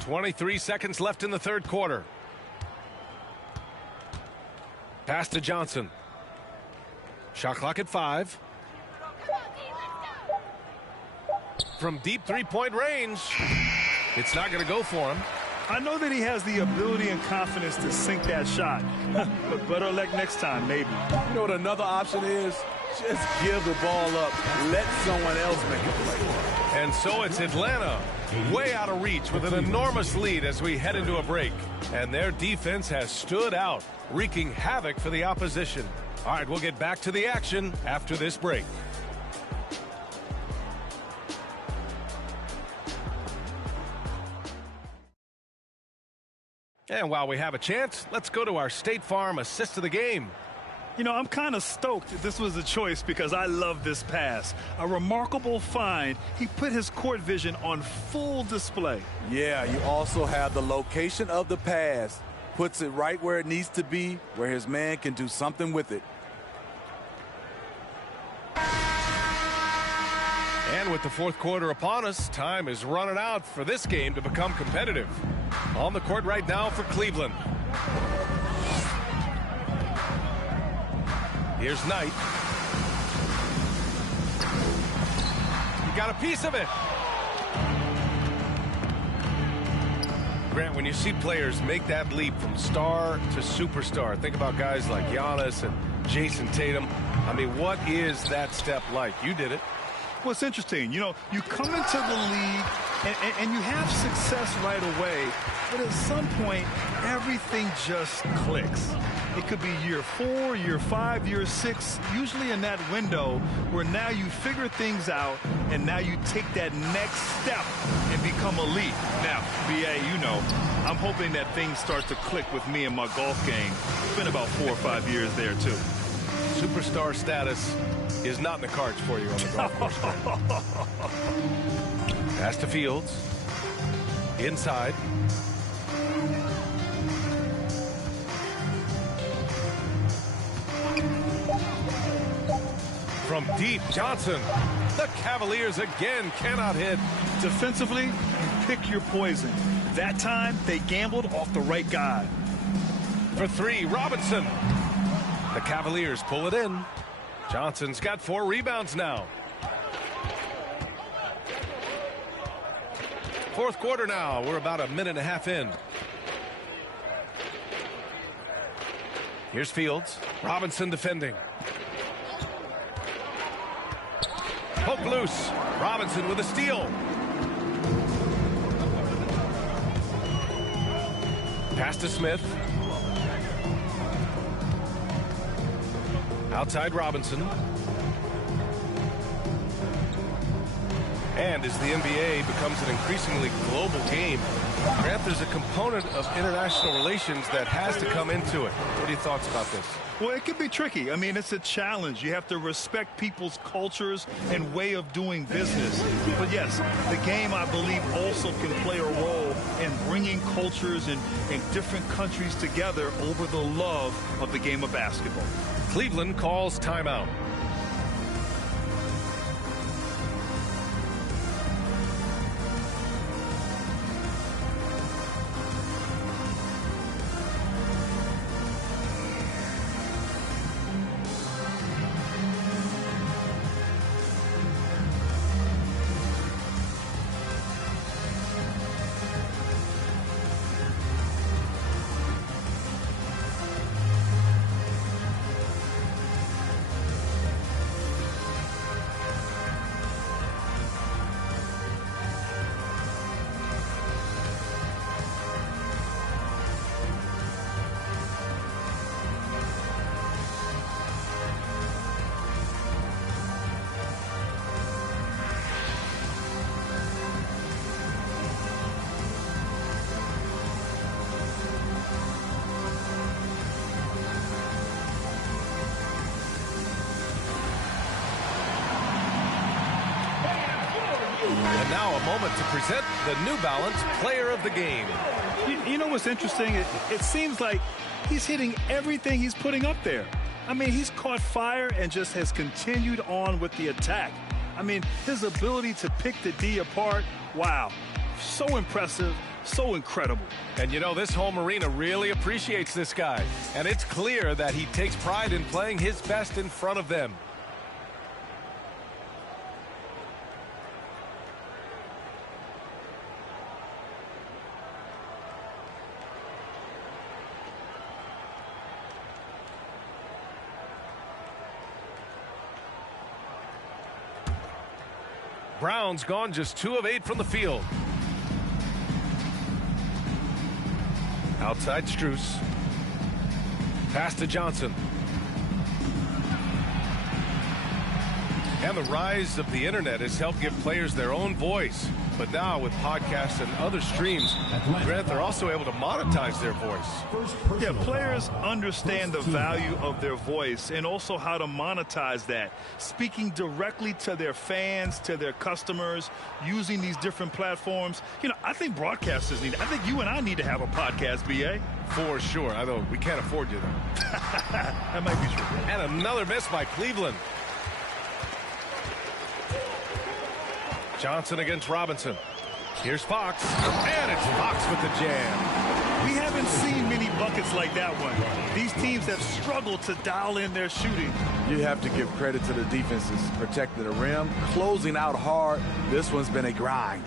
.23 seconds left in the third quarter. Pass to Johnson. Shot clock at 5. From deep three-point range. It's not going to go for him. I know that he has the ability and confidence to sink that shot. But better luck next time, maybe. You know what another option is? Just give the ball up. Let someone else make a play. And so it's Atlanta way out of reach with an enormous lead as we head into a break. And their defense has stood out, wreaking havoc for the opposition. All right, we'll get back to the action after this break. And while we have a chance, let's go to our State Farm assist of the game. You know, I'm kind of stoked this was a choice because I love this pass. A remarkable find. He put his court vision on full display. Yeah, you also have the location of the pass. Puts it right where it needs to be, where his man can do something with it. And with the fourth quarter upon us, time is running out for this game to become competitive. On the court right now for Cleveland. Here's Knight. He got a piece of it. Grant, when you see players make that leap from star to superstar, think about guys like Giannis and Jason Tatum. I mean, what is that step like? You did it. Well, it's interesting. You know, you come into the league and you have success right away, but at some point everything just clicks. It could be year 4, year 5, year 6, usually in that window where now you figure things out and now you take that next step and become elite. Now, BA, you know, I'm hoping that things start to click with me in my golf game. It's been about 4 or 5 years there, too. Superstar status is not in the cards for you on the golf course. Pass to Fields. Inside. From deep, Johnson. The Cavaliers again cannot hit. Defensively, pick your poison. That time, they gambled off the right guy. For 3, Robinson. The Cavaliers pull it in. Johnson's got 4 rebounds now. Fourth quarter now. We're about a minute and a half in. Here's Fields. Robinson defending. Poke loose. Robinson with a steal. Pass to Smith. Outside Robinson. And as the NBA becomes an increasingly global game, Grant, there's a component of international relations that has to come into it. What are your thoughts about this? Well, it can be tricky. I mean, it's a challenge. You have to respect people's cultures and way of doing business. But yes, the game, I believe, also can play a role in bringing cultures and different countries together over the love of the game of basketball. Cleveland calls timeout. And now a moment to present the New Balance Player of the Game. You know what's interesting? It seems like he's hitting everything he's putting up there. I mean, he's caught fire and just has continued on with the attack. I mean, his ability to pick the D apart, wow, so impressive, so incredible. And you know, this home arena really appreciates this guy. And it's clear that he takes pride in playing his best in front of them. Brown's gone just 2 of 8 from the field. Outside Strus. Pass to Johnson. And the rise of the internet has helped give players their own voice. But now with podcasts and other streams, Grant, they're also able to monetize their voice. Yeah, players understand the value of their voice and also how to monetize that. Speaking directly to their fans, to their customers, using these different platforms. You know, I think broadcasters need, I think you and I need to have a podcast, BA. For sure, although we can't afford you though. That might be true. And another miss by Cleveland. Johnson against Robinson. Here's Fox. And it's Fox with the jam. We haven't seen many buckets like that one. These teams have struggled to dial in their shooting. You have to give credit to the defenses protecting the rim, closing out hard. This one's been a grind.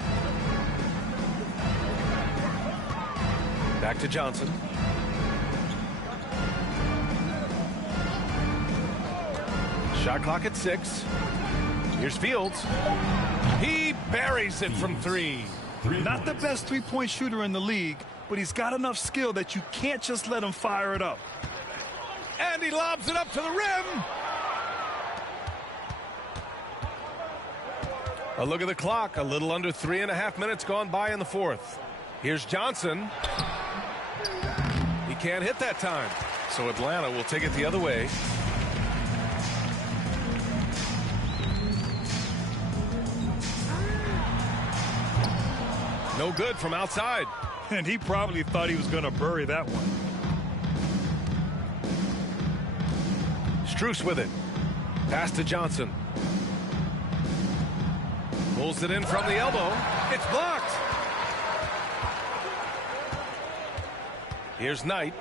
Back to Johnson. Shot clock at 6. Here's Fields. He buries it from 3. Not the best three-point shooter in the league, but he's got enough skill that you can't just let him fire it up. And he lobs it up to the rim. A look at the clock. A little under 3.5 minutes gone by in the fourth. Here's Johnson. He can't hit that time. So Atlanta will take it the other way. No good from outside. And he probably thought he was going to bury that one. Strus with it. Pass to Johnson. Pulls it in from the elbow. It's blocked. Here's Knight.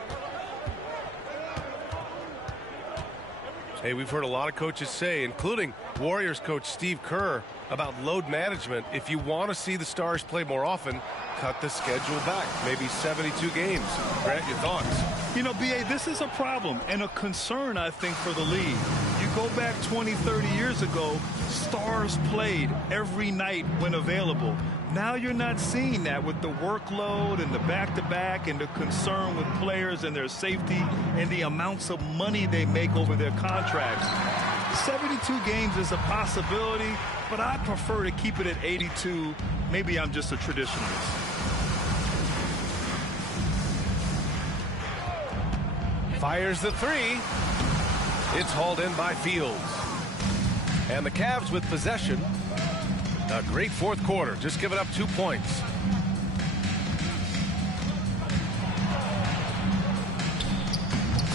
Hey, we've heard a lot of coaches say, including Warriors coach Steve Kerr, about load management. If you want to see the Stars play more often, cut the schedule back. Maybe 72 games. Grant, your thoughts? You know, B.A., this is a problem and a concern, I think, for the league. You go back 20, 30 years ago, Stars played every night when available. Now you're not seeing that with the workload and the back-to-back and the concern with players and their safety and the amounts of money they make over their contracts. 72 games is a possibility, but I prefer to keep it at 82. Maybe I'm just a traditionalist. Fires the three. It's hauled in by Fields. And the Cavs with possession. A great fourth quarter. Just give it up 2 points.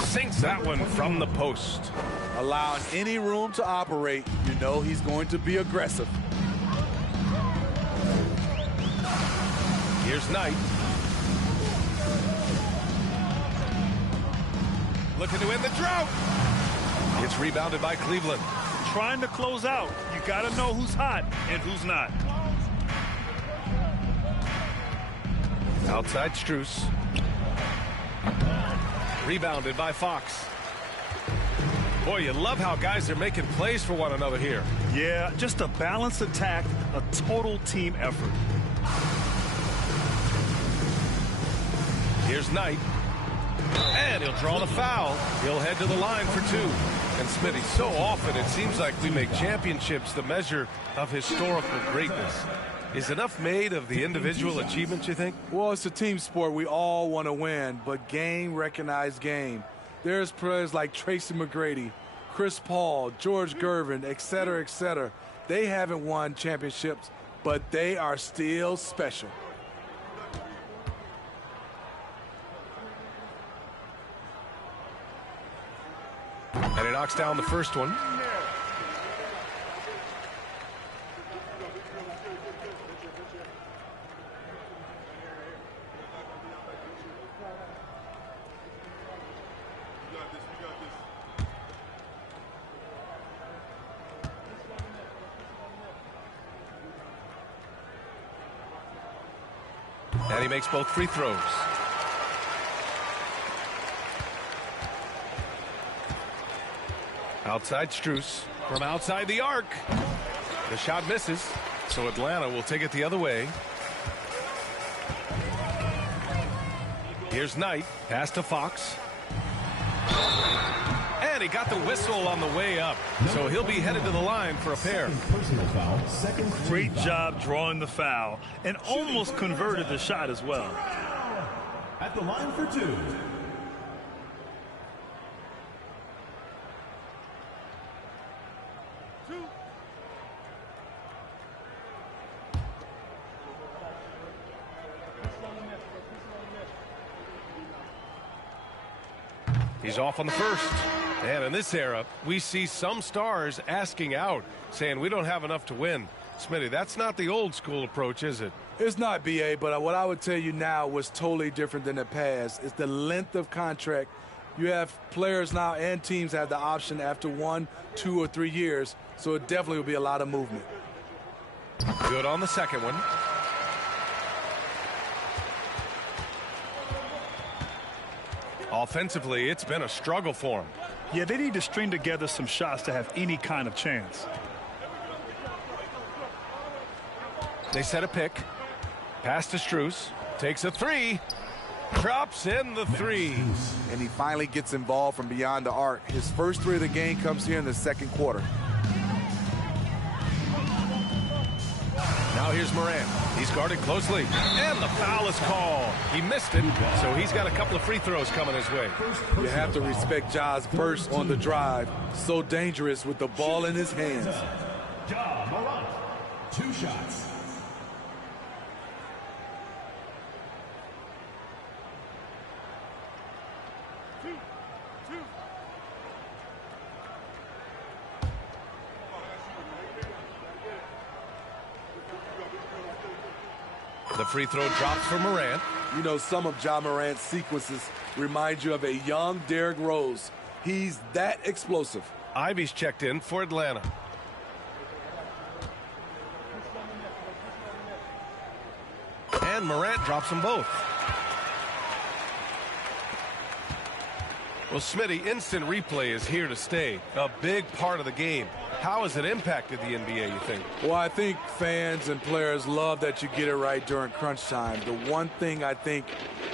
Sinks that one from the post. Allowing any room to operate, you know he's going to be aggressive. Here's Knight. Looking to win the drought. It's rebounded by Cleveland. Trying to close out. You got to know who's hot and who's not. Outside Strus. Rebounded by Fox. Boy, you love how guys are making plays for one another here. Yeah, just a balanced attack, a total team effort. Here's Knight. And he'll draw the foul. He'll head to the line for two. And Smitty, so often it seems like we make championships the measure of historical greatness. Is enough made of the individual achievements, you think? Well, it's a team sport. We all want to win, but game recognized game. There's players like Tracy McGrady, Chris Paul, George Gervin, et cetera, et cetera. They haven't won championships, but they are still special. And he knocks down the first one. And he makes both free throws. Outside Strus from outside the arc. The shot misses, so Atlanta will take it the other way. Here's Knight. Pass to Fox. And he got the whistle on the way up, so he'll be headed to the line for a pair. Personal foul, second. Great job drawing the foul and almost converted the shot as well. At the line for two. He's off on the first. And in this era, we see some stars asking out, saying we don't have enough to win. Smitty, that's not the old school approach, is it? It's not, B.A., but what I would tell you now was totally different than the past. It's the length of contract. You have players now and teams have the option after 1, 2, or 3 years, so it definitely will be a lot of movement. Good on the second one. Offensively, it's been a struggle for him. Yeah, they need to string together some shots to have any kind of chance. They set a pick. Pass to Strus. Takes a three. Drops in the three. And he finally gets involved from beyond the arc. His first three of the game comes here in the second quarter. Now here's Morant. He's guarded closely. And the foul is called. He missed it, so he's got a couple of free throws coming his way. You have to respect Ja's burst on the drive. So dangerous with the ball in his hands. Ja Morant, 2 shots. The free throw drops for Morant. You know, some of Ja Morant's sequences remind you of a young Derrick Rose. He's that explosive. Ivy's checked in for Atlanta. And Morant drops them both. Well, Smitty, instant replay is here to stay. A big part of the game. How has it impacted the NBA, you think? Well, I think fans and players love that you get it right during crunch time. The one thing I think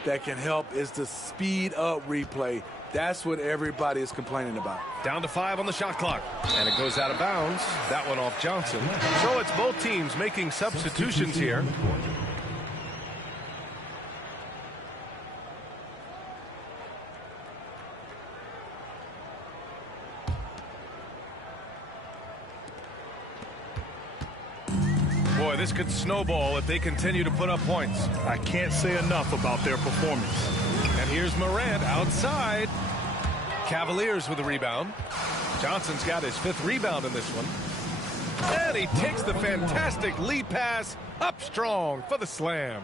that can help is the speed up replay. That's what everybody is complaining about. Down to 5 on the shot clock. And it goes out of bounds. That one off Johnson. So it's both teams making substitutions here. Boy, this could snowball if they continue to put up points. I can't say enough about their performance. And here's Morant outside. Cavaliers with a rebound. Johnson's got his 5th rebound in this one. And he takes the fantastic lead pass up strong for the slam.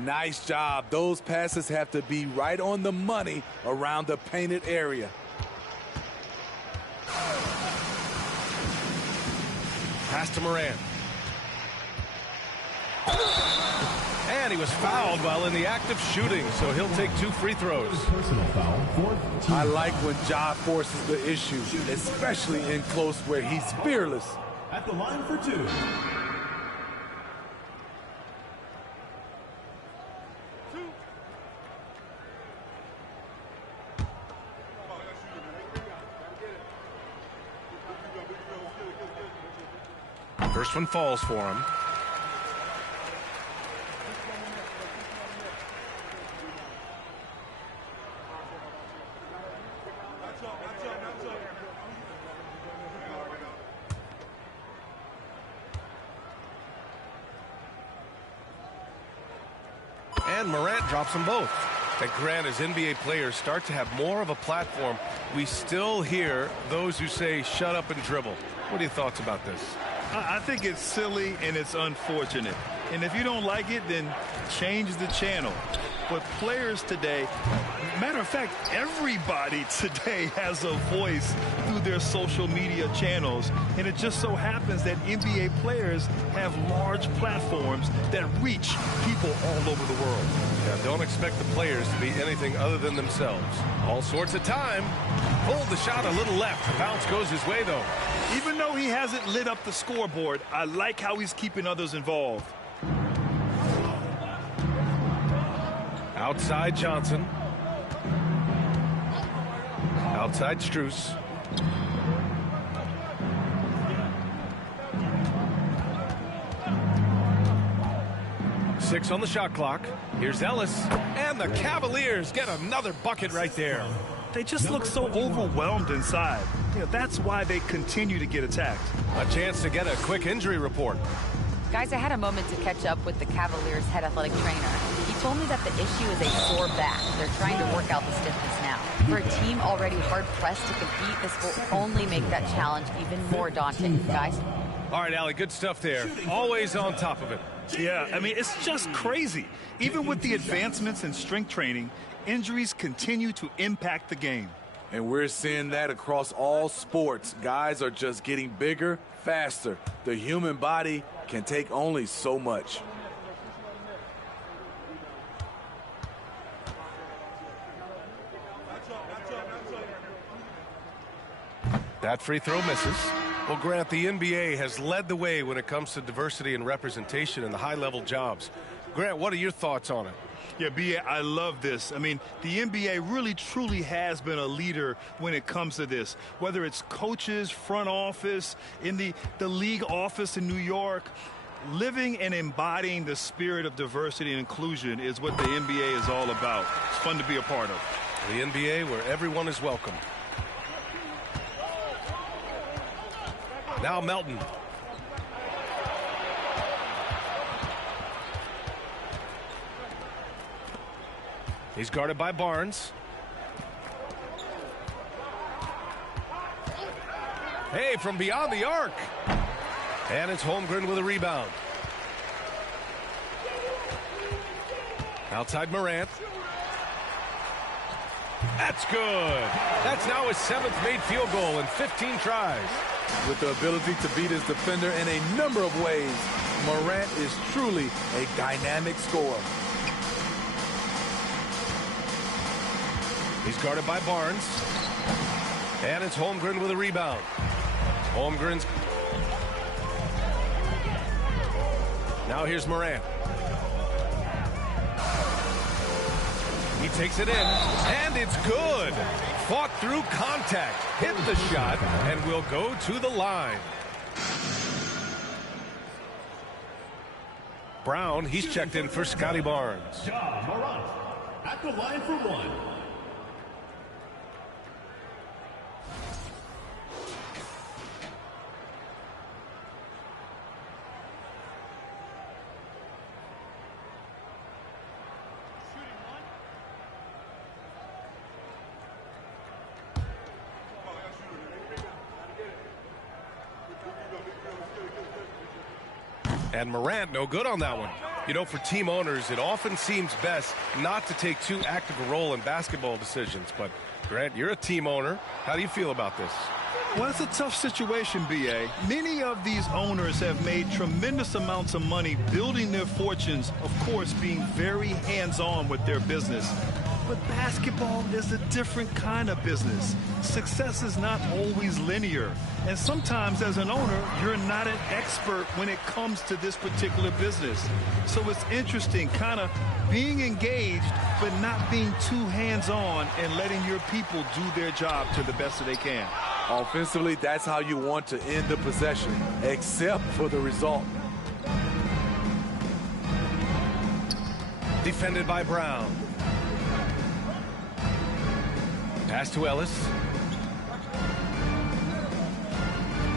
Nice job. Those passes have to be right on the money around the painted area. Pass to Morant. And he was fouled while in the act of shooting, so he'll take 2 free throws. Personal foul, 4th team. I like when Ja forces the issue, especially in close where he's fearless. At the line for 2. First one falls for him. And Morant drops them both. And Grant, as NBA players start to have more of a platform, we still hear those who say, shut up and dribble. What are your thoughts about this? I think it's silly and it's unfortunate. And if you don't like it, then change the channel. But players today, matter of fact, everybody today has a voice through their social media channels. And it just so happens that NBA players have large platforms that reach people all over the world. Yeah, don't expect the players to be anything other than themselves. All sorts of time. Pulled the shot a little left. The bounce goes his way, though. Even though he hasn't lit up the scoreboard, I like how he's keeping others involved. Outside Johnson. Outside Strus. Six on the shot clock. Here's Ellis. And the Cavaliers get another bucket right there. They just look so overwhelmed inside. That's why they continue to get attacked. A chance to get a quick injury report. Guys, I had a moment to catch up with the Cavaliers head athletic trainer. He told me that the issue is a sore back. They're trying to work out the stiffness now. For a team already hard-pressed to compete, this will only make that challenge even more daunting. Guys? All right, Allie, good stuff there. Always on top of it. Yeah, I mean, it's just crazy. Even with the advancements in strength training, injuries continue to impact the game. And we're seeing that across all sports. Guys are just getting bigger, faster. The human body can take only so much. That free throw misses. Well, Grant, the NBA has led the way when it comes to diversity and representation in the high-level jobs. Grant, what are your thoughts on it? Yeah, B.A., I love this. I mean, the NBA really, truly has been a leader when it comes to this. Whether it's coaches, front office, in the league office in New York, living and embodying the spirit of diversity and inclusion is what the NBA is all about. It's fun to be a part of. The NBA where everyone is welcome. Now Melton. He's guarded by Barnes. Hey, from beyond the arc. And it's Holmgren with a rebound. Outside Morant. That's good. That's now his 7th made field goal in 15 tries. With the ability to beat his defender in a number of ways, Morant is truly a dynamic scorer. He's guarded by Barnes. And it's Holmgren with a rebound. Holmgren's. Now here's Morant. He takes it in, and it's good. Fought through contact, hit the shot, and will go to the line. Brown, he's checked in for Scotty Barnes. Ja Morant at the line for one. And Morant, no good on that one. You know, for team owners, it often seems best not to take too active a role in basketball decisions. But, Grant, you're a team owner. How do you feel about this? Well, it's a tough situation, B.A. Many of these owners have made tremendous amounts of money building their fortunes, of course, being very hands-on with their business. But basketball is a different kind of business. Success is not always linear. And sometimes as an owner, you're not an expert when it comes to this particular business. So it's interesting kind of being engaged, but not being too hands-on and letting your people do their job to the best that they can. Offensively, that's how you want to end the possession, except for the result. Defended by Brown. Pass to Ellis.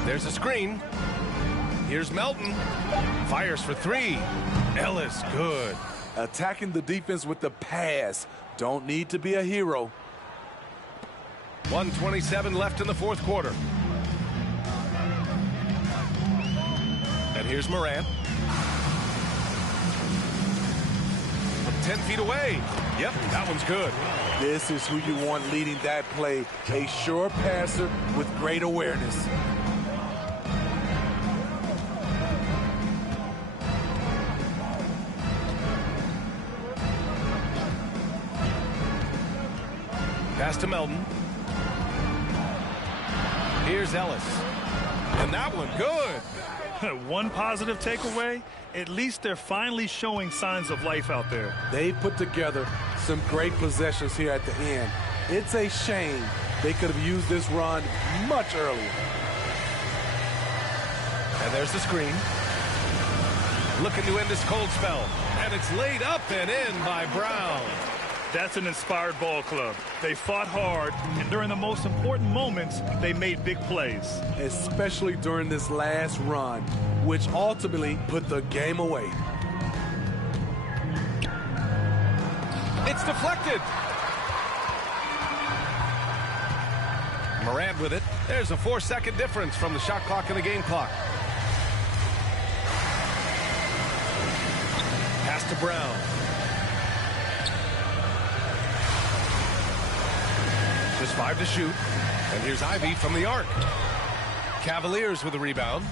There's a screen. Here's Melton. Fires for three. Ellis, good. Attacking the defense with the pass. Don't need to be a hero. 1:27 left in the fourth quarter. And here's Morant. From 10 feet away. Yep, that one's good. This is who you want leading that play. A sure passer with great awareness. Pass to Melton. Here's Ellis. And that one, good. One positive takeaway, at least they're finally showing signs of life out there. They put together some great possessions here at the end. It's a shame they could have used this run much earlier. And there's the screen. Looking to end this cold spell. And it's laid up and in by Brown. That's an inspired ball club. They fought hard, and during the most important moments, they made big plays. Especially during this last run, which ultimately put the game away. It's deflected. Morant with it. There's a 4-second difference from the shot clock and the game clock. Pass to Brown. Just 5 to shoot. And here's Ivy from the arc. Cavaliers with a rebound.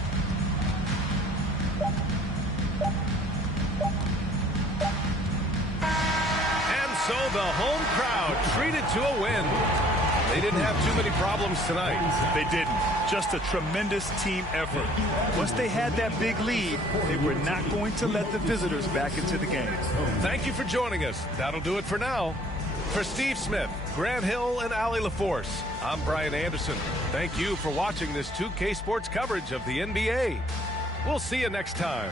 And so the home crowd treated to a win. They didn't have too many problems tonight. They didn't. Just a tremendous team effort. Once they had that big lead, they were not going to let the visitors back into the game. Thank you for joining us. That'll do it for now. For Steve Smith, Grant Hill, and Allie LaForce, I'm Brian Anderson. Thank you for watching this 2K Sports coverage of the NBA. We'll see you next time.